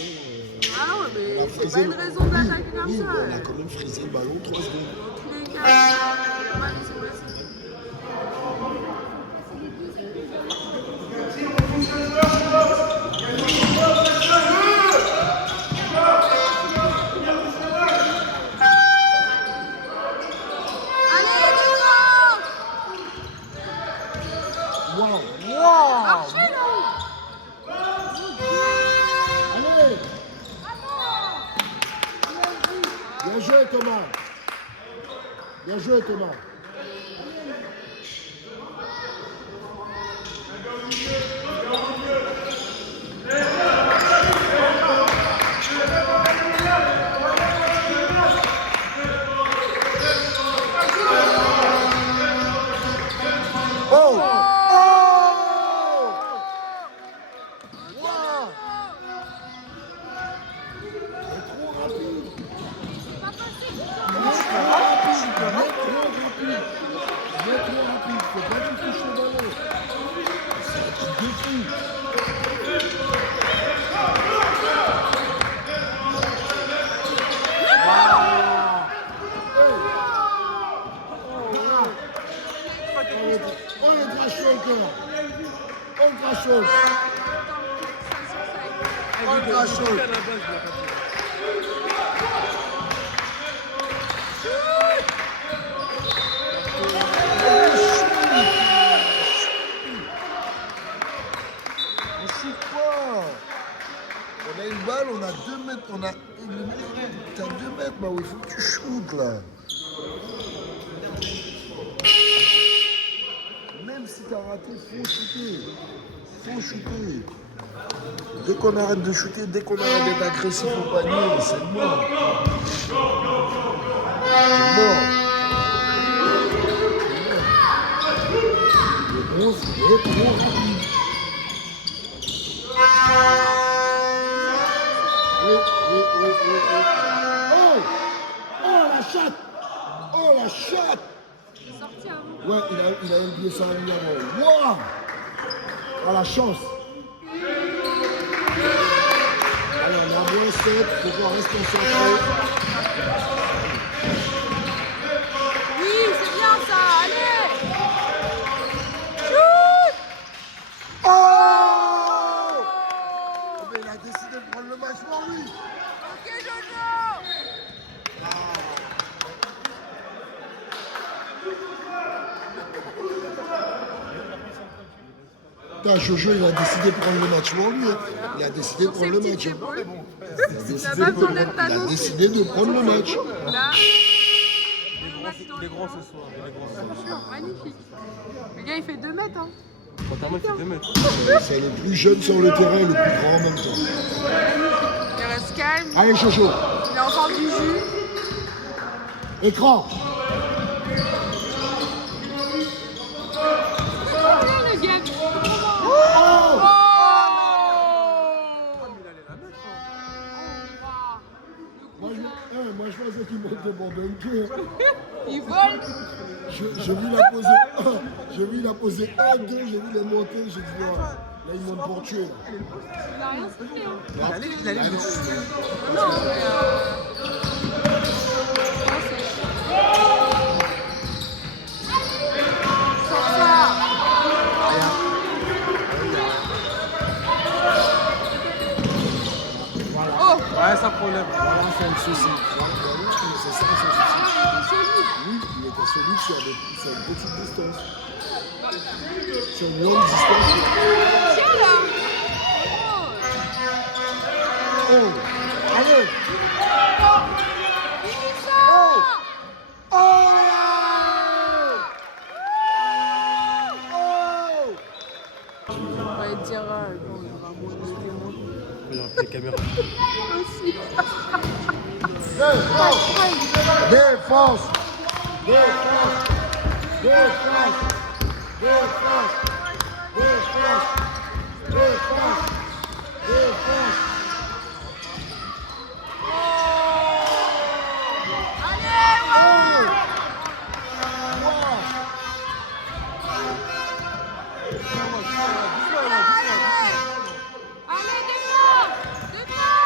Ah ouais, mais on a c'est frisé pas une le- raison d'attaquer comme oui, ça. mais on a quand même frisé le ballon 3 secondes. Dans tous les cas, il a mal laissé passer. Wow. Marchez là. Allez. Bien joué Thomas. Bien joué Thomas. Oh! Ultra chaud. On shoot pas. On a une balle, on a 2 mètres, on a une mètre. T'as 2 mètres, bah oui, il faut que tu shootes là. Même si t'as raté, faut shooter. Faut shooter. Dès qu'on arrête de shooter, dès qu'on arrête d'être agressif au panier, c'est mort. C'est mort. Le 11 est trop rapide. Oui. Oh! Oh la chatte! Oh la chatte! Il est sorti avant. Ouais, il a oublié ça à lui avant. Wow! Oh la chance! Allez, on a moins 7, il faut qu'on reste concentré. Oui, c'est Putain, Jojo, il a décidé de prendre le match pour lui. Il a décidé de Sur prendre ses le petites match. épaules. Il Il a pas besoin d'être a annoncé. décidé de prendre le match. Là, Il est grand ce soir. Il est grand. franchement, magnifique. Le gars, il fait 2 mètres. Hein. Fatalement, il fait 2 mètres. C'est le plus jeune sur le terrain et le plus grand en même temps. Il reste calme. Allez, Jojo, Il a encore du jus. écran. Regarde le gars. Oh Oh moi, je pensais qu'il montait pour dunker. Il vole. Je vis la poser 1, 2, j'ai vu les monter, j'ai dit ouais, là il monte pour tuer. Il a rien fait. Hein. Il allait Non, mais Sors ça. Oh, Ouais, ça problème. Voilà, c'est un souci. C'est ça, c'est un souci. Oui, il était solide sur une petite distance. Sur une longue distance. tiens là. Oh, allez. Finis ça. Oh. On va être dire, on va mourir. Regarde les caméras. Aussi. Défense. Défense. Défense. Défense. Défense. Défense. Défense. Allez, défense. Défense.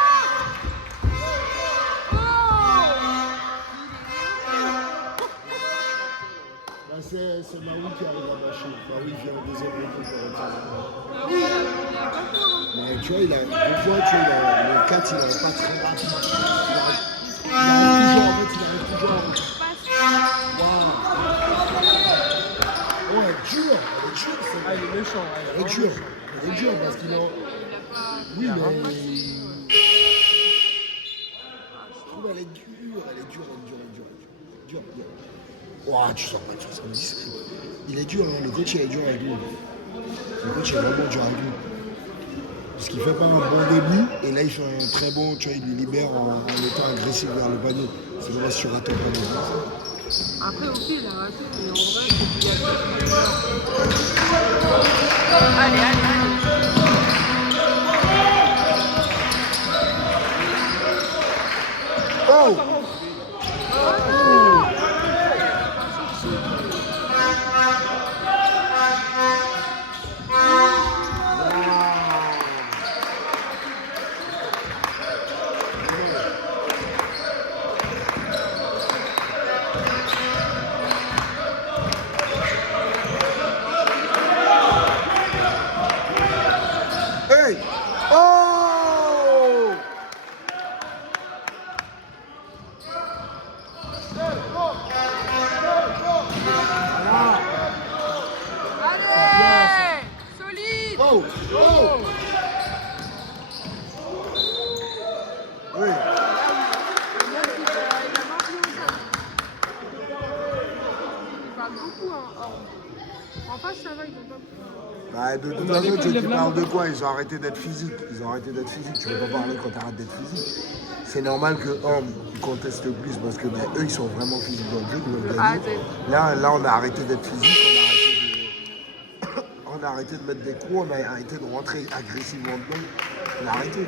Là, c'est Maui qui arrive à mâcher. Maui vient en deuxième minute pour Ah oui, il a pas peur. mais tu vois, il a des fois, tu vois, le 4, il n'est pas très rapide. Il arrive toujours en fait. Waouh. Oh, elle est dure. Elle est dure, Ah, il est méchant. elle est dure. Elle est dure parce qu'il a... Oui, mais... Je trouve elle est dure, elle est dure. Dure. Ouah, tu sens pas, tu sens discret. Il est dur, hein, le coach il est dur avec nous. Le coach est vraiment dur avec nous. Parce qu'il fait pas un bon début, et là il fait un très bon, tu vois, il lui libère en étant agressif vers le panier. C'est le reste sur un top. Après, au pire, il a raté, mais en vrai, c'est qu'il y a allez. Oh! Hey! Oh! Allez! Solide! Oh! Oh! Oui. Il a marqué au sol. Il parle beaucoup, hein. En face, ça va, il ne pas. Bah, de toute façon, tu parles de quoi? Ils ont arrêté d'être physiques. Tu ne peux pas parler quand tu arrêtes d'être physique. C'est normal que ils contestent plus parce que eux, ils sont vraiment physiques dans le jeu, ils veulent gagner. Là, on a arrêté d'être physique, on a arrêté de mettre des coups, on a arrêté de rentrer agressivement dedans. On a arrêté.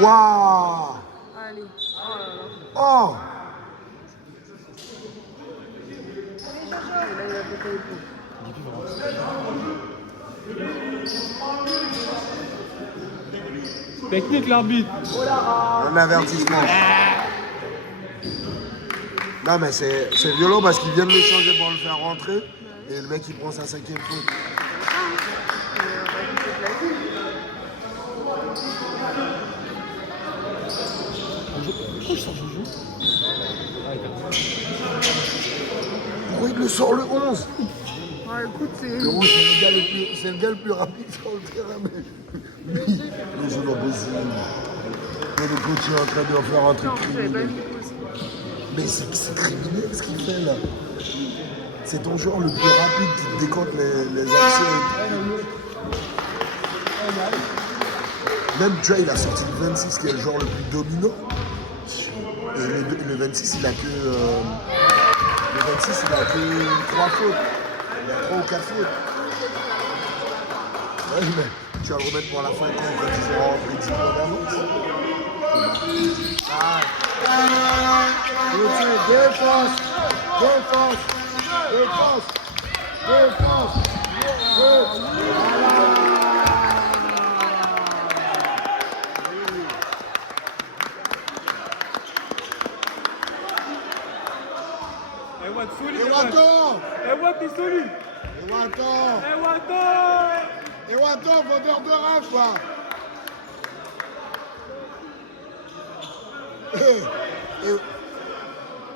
Waouh! Allez. Oh là là. Oh! Et là, il a pété les plombs. Technique, l'arbitre. Un avertissement. Non, mais c'est violent parce qu'il vient de le changer pour le faire rentrer. Et le mec, il prend sa 5e faute. Pourquoi je sors Jojo? Ah, il perd. Pourquoi Pourquoi il le sort le 11? Ouais, écoute, c'est. Le 11, c'est le gars le plus rapide sur le terrain. Mais c'est pas possible. Mais le coach est en train de faire un truc Non, j'avais pas criminel. vu aussi. Mais c'est criminel ce qu'il fait là. C'est ton joueur le plus rapide qui te décompte les actions. Même tu vois, il a sorti le 26 qui est le joueur le plus dominant. Et le 26, il a que. Le 26, il a que 3 fautes. Il a 3 ou 4 fautes. Ouais, mais tu vas le remettre pour la fin quand ils vont rentrer 10 points d'avance. Ah. Défense. Défense. Défense. Défense. t'es solide. Et Watton, vendeur de raf, quoi.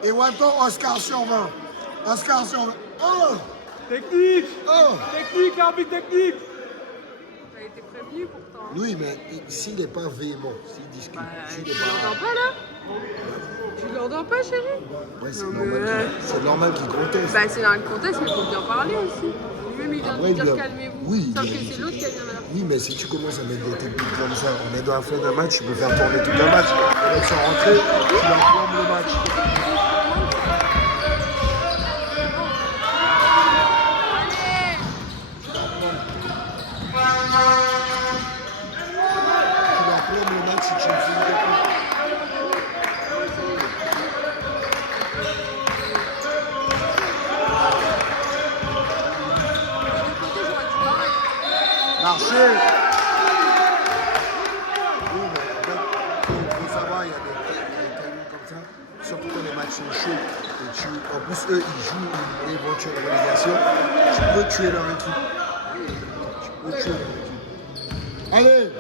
Et Watton, Oscar sur 20. Oscar sur 20. Oh! Technique. Oh! Technique, l'arbitre technique. T'as été prévenu pourtant. Oui, mais s'il n'est pas véhément, s'il discute, s'il Tu n'est pas... l'entends pas là? Tu l'entends pas, chérie? Ouais, c'est Non, normal, mais- c'est normal qu'il conteste. Bah, c'est dans le contexte, mais il faut bien parler aussi. Lui-même, il vient de Après, dire il a- calmez-vous. oui, Sauf il a- que c'est l'autre qui a bien l'air. Oui, mais si tu commences à mettre des techniques comme ça, on est dans la fin d'un match, tu peux faire tourner tout un match. Les mecs sont rentrés, tu leur plombes le match. Tu leur plombes le match si tu me fais une technique. Marché. Oui, mais il faut savoir, il y a des timings comme ça, surtout quand les matchs sont chauds. Et en plus, eux, ils jouent une éventuelle relégation. Tu peux tuer leur équipe. Tu peux tuer leur équipe. Allez!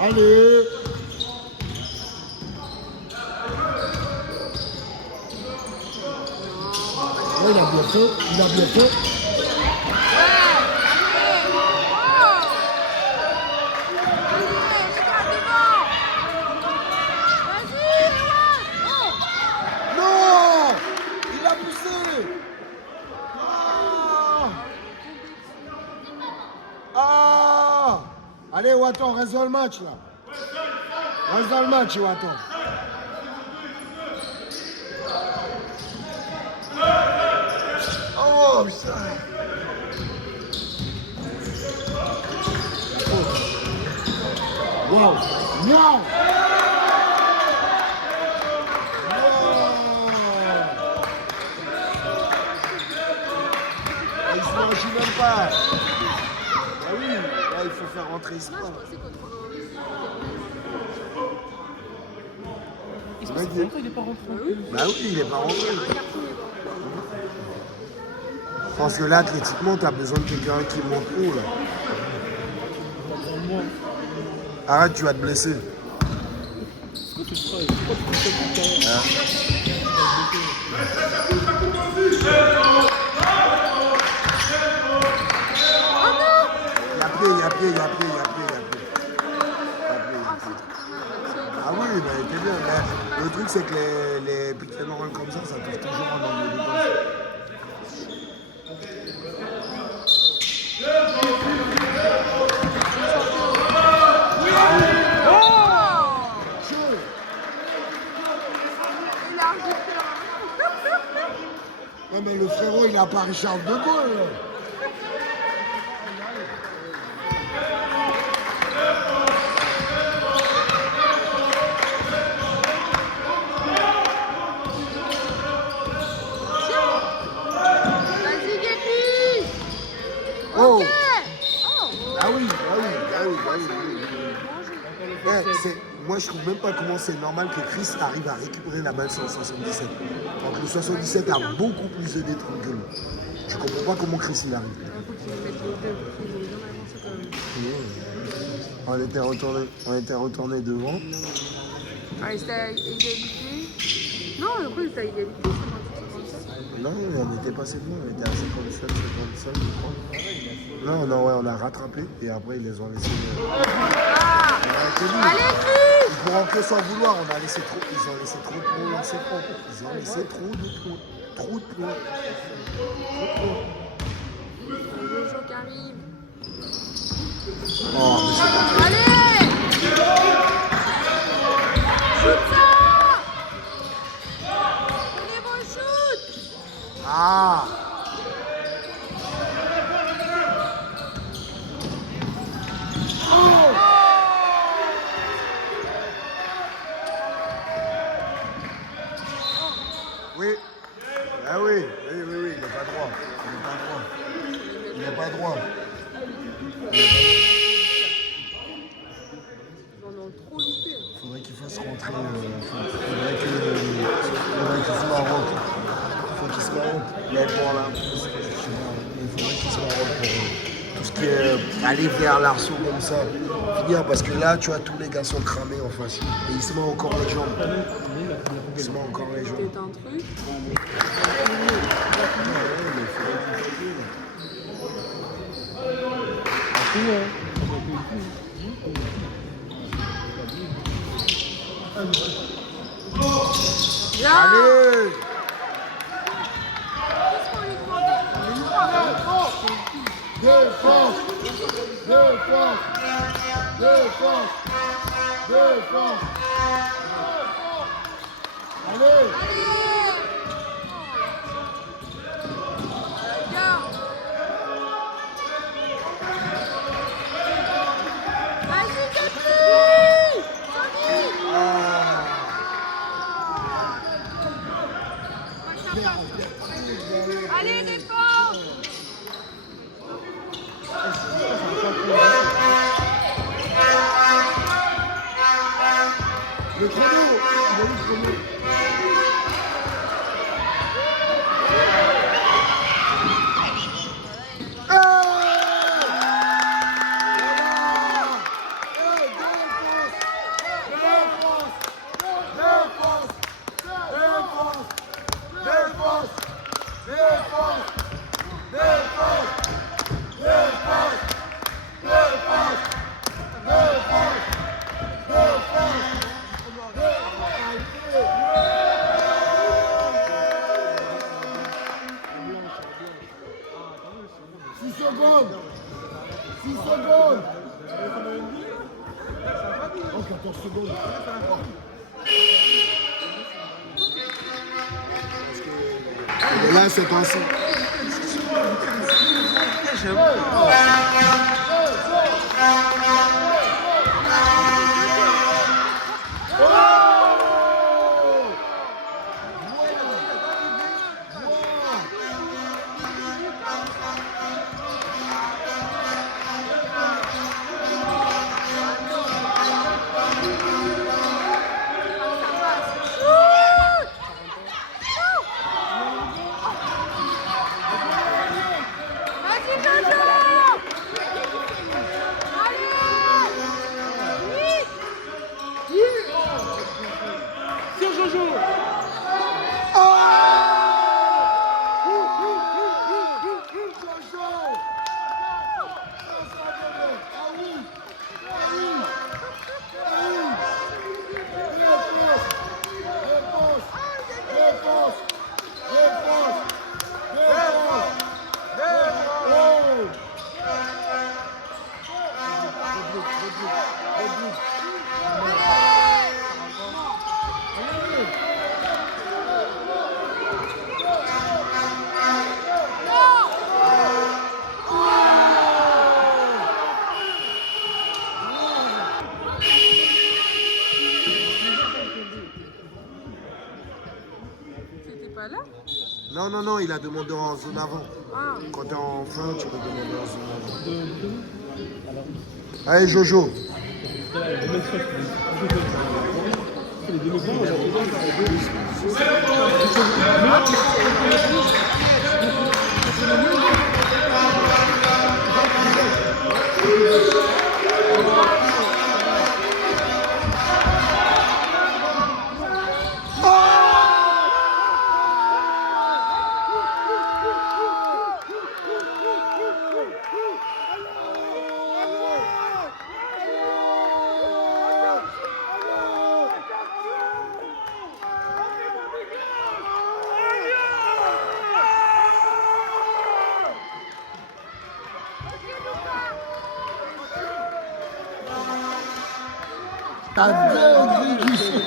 Allez! Ouais, il a bien fait. Il a bien fait. Non! Il a poussé! Ah! Ah! Allez, Watton, reste dans le match, là. Reste dans le match, Watton. Oh, putain! Wow! Wow! Il se mange même pas. Ah oui, là, il faut faire rentrer ce pas. Est-ce que c'est longtemps il n'est pas rentré en plus? Bah oui, il est pas rentré. Je pense que là, athlétiquement, tu as besoin de quelqu'un qui monte haut. Là. Arrête, tu vas te blesser. Il y a pied. Ah oui, bah, il était bien. Mais le truc, c'est que les pick and roll comme ça touche toujours en angle de gauche. Non, mais le frérot, il a pas Richard de Gaulle. Là. Vas-y, Guépi! Oh! Oh! Ah oui. Moi, je trouve même pas comment c'est normal que Chris arrive à récupérer la balle sur le 77. Donc le 77 a beaucoup plus de détruits que lui. Je comprends pas comment Chris il arrive. On était retourné devant. Ah, c'était à égalité. Non, après, c'était à égalité. Non, on était passé devant, on était à 57, 55, je crois. Non, non, ouais, on a rattrapé et après ils les ont laissés. Allez, vite! Ils pourront que sans vouloir, on a laissé trop. Ils ont laissé trop de plots lancés propres. Ils ont laissé trop de plots. Trop de plots. Jojo qui arrive. Oh, mais c'est pas Allez! Shoot ça! Prenez vos shoots! Ah! Oui. Ah oui, oui, oui, oui, il n'est pas droit. Il n'est pas droit. Ils en ont trop loupé. Il faudrait qu'il fasse rentrer. Faudrait qu'il se maroque. Il faut qu'il se maroque. Mais bon, là, il faudrait qu'il se maroque pour tout ce qui est aller vers l'arceau comme ça. Finir parce que là, tu vois, tous les gars sont cramés en face. Et il se met encore les jambes. Il se met encore les jambes. C'est un truc. Bien! Allez! Qu'est-ce qu'on lui demande? Défense! Défense! Défense! Défense! Allez! Vas-y, Tati! Allez, défense! Le chrono! Il a eu le chrono! Oh, 14 secondes. Et là, c'est passé. Vas-y, Jojo! Allez! Vite! Sur Jojo. C'était pas là? Non, non, non, il a demandé en zone avant. Ah. Quand t'es en fin, tu peux demander en zone avant. Allez, Jojo. T'as deux Gigi.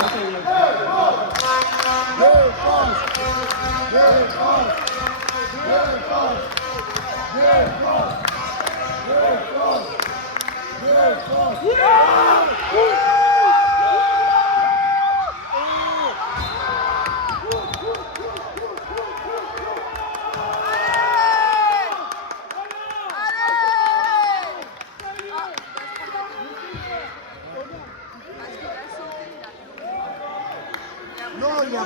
Non, il y a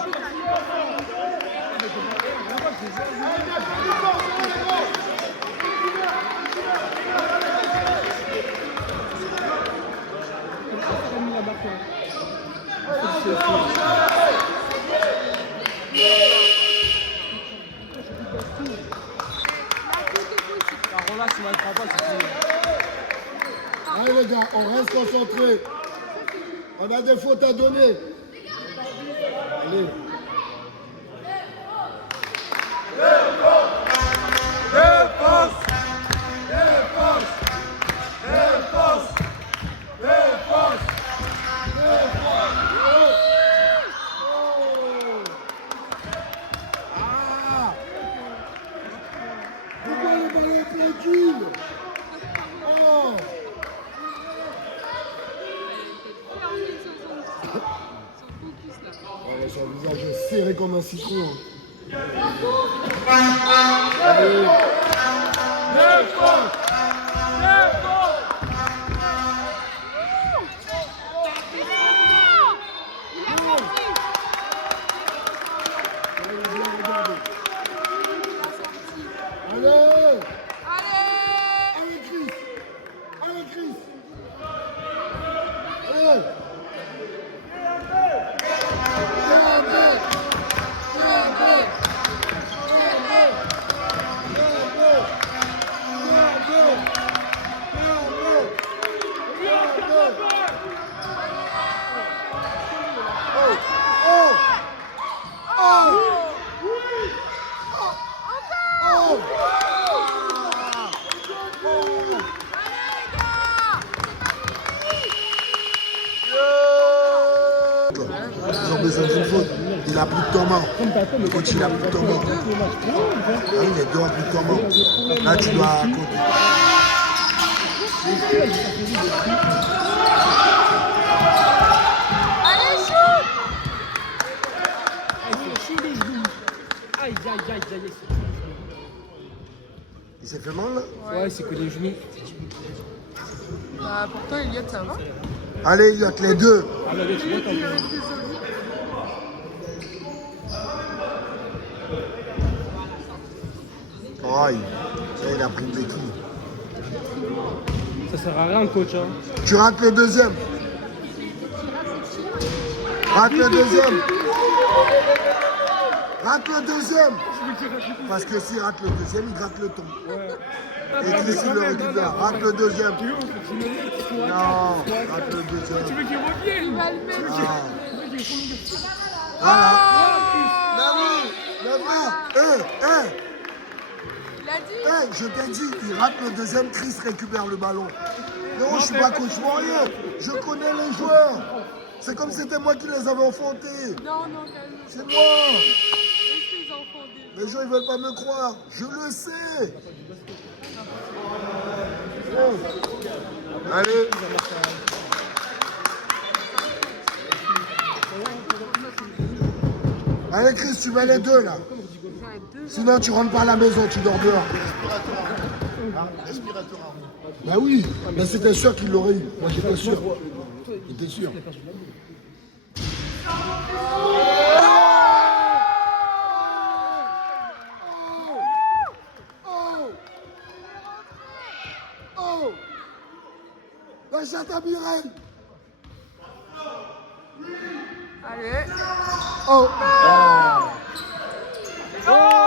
Allez les gars, on reste concentrés. On a des fautes à donner. Allez. Pourquoi le ballon est tranquille? Oh. Ouais, son visage est serré comme un citron. Allez. Allez. Allez Chris. Allez Chris. Allez. Ils ont besoin d'une faute. Il a plus de temps mort. Le coach, il a plus de temps mort. Ah oui, les deux ont plus de temps mort. Là, tu dois compter. Allez, shoot! Il s'est fait mal là? Ouais, c'est que les genoux. Bah, pourtant, Elliot, ça va. Allez, Elliot, les deux. Ah, là, tu vois, Il reste des solides. Aïe, il a pris une béquille. ça sert à rien, le coach. Hein. Tu rates le deuxième. Rate le deuxième. Rate le deuxième. Parce que s'il rate le deuxième, il gratte le ton. Et Chris, il le récupère. Rate le deuxième. Non, rate le deuxième. Tu veux qu'il revienne? Il va le mettre. Voilà. Il a dit. Je t'ai dit, il rate le deuxième, Chris récupère le ballon. Non, je suis pas coach pour rien. Je connais les joueurs. C'est comme si c'était moi qui les avais enfantés. Non, calme. C'est moi. Laisse les enfants des... Les gens, ils veulent pas me croire. Je le sais. Oh. Allez. Allez, Chris, tu mets les deux, là. Sinon, tu rentres pas à la maison, tu dors dehors. Respiratoire. Bah oui, mais c'était sûr qu'il l'aurait eu. Moi, j'étais sûr. J'étais sûr. Oh! La chatte à Mireille! Allez. Oh! Oh!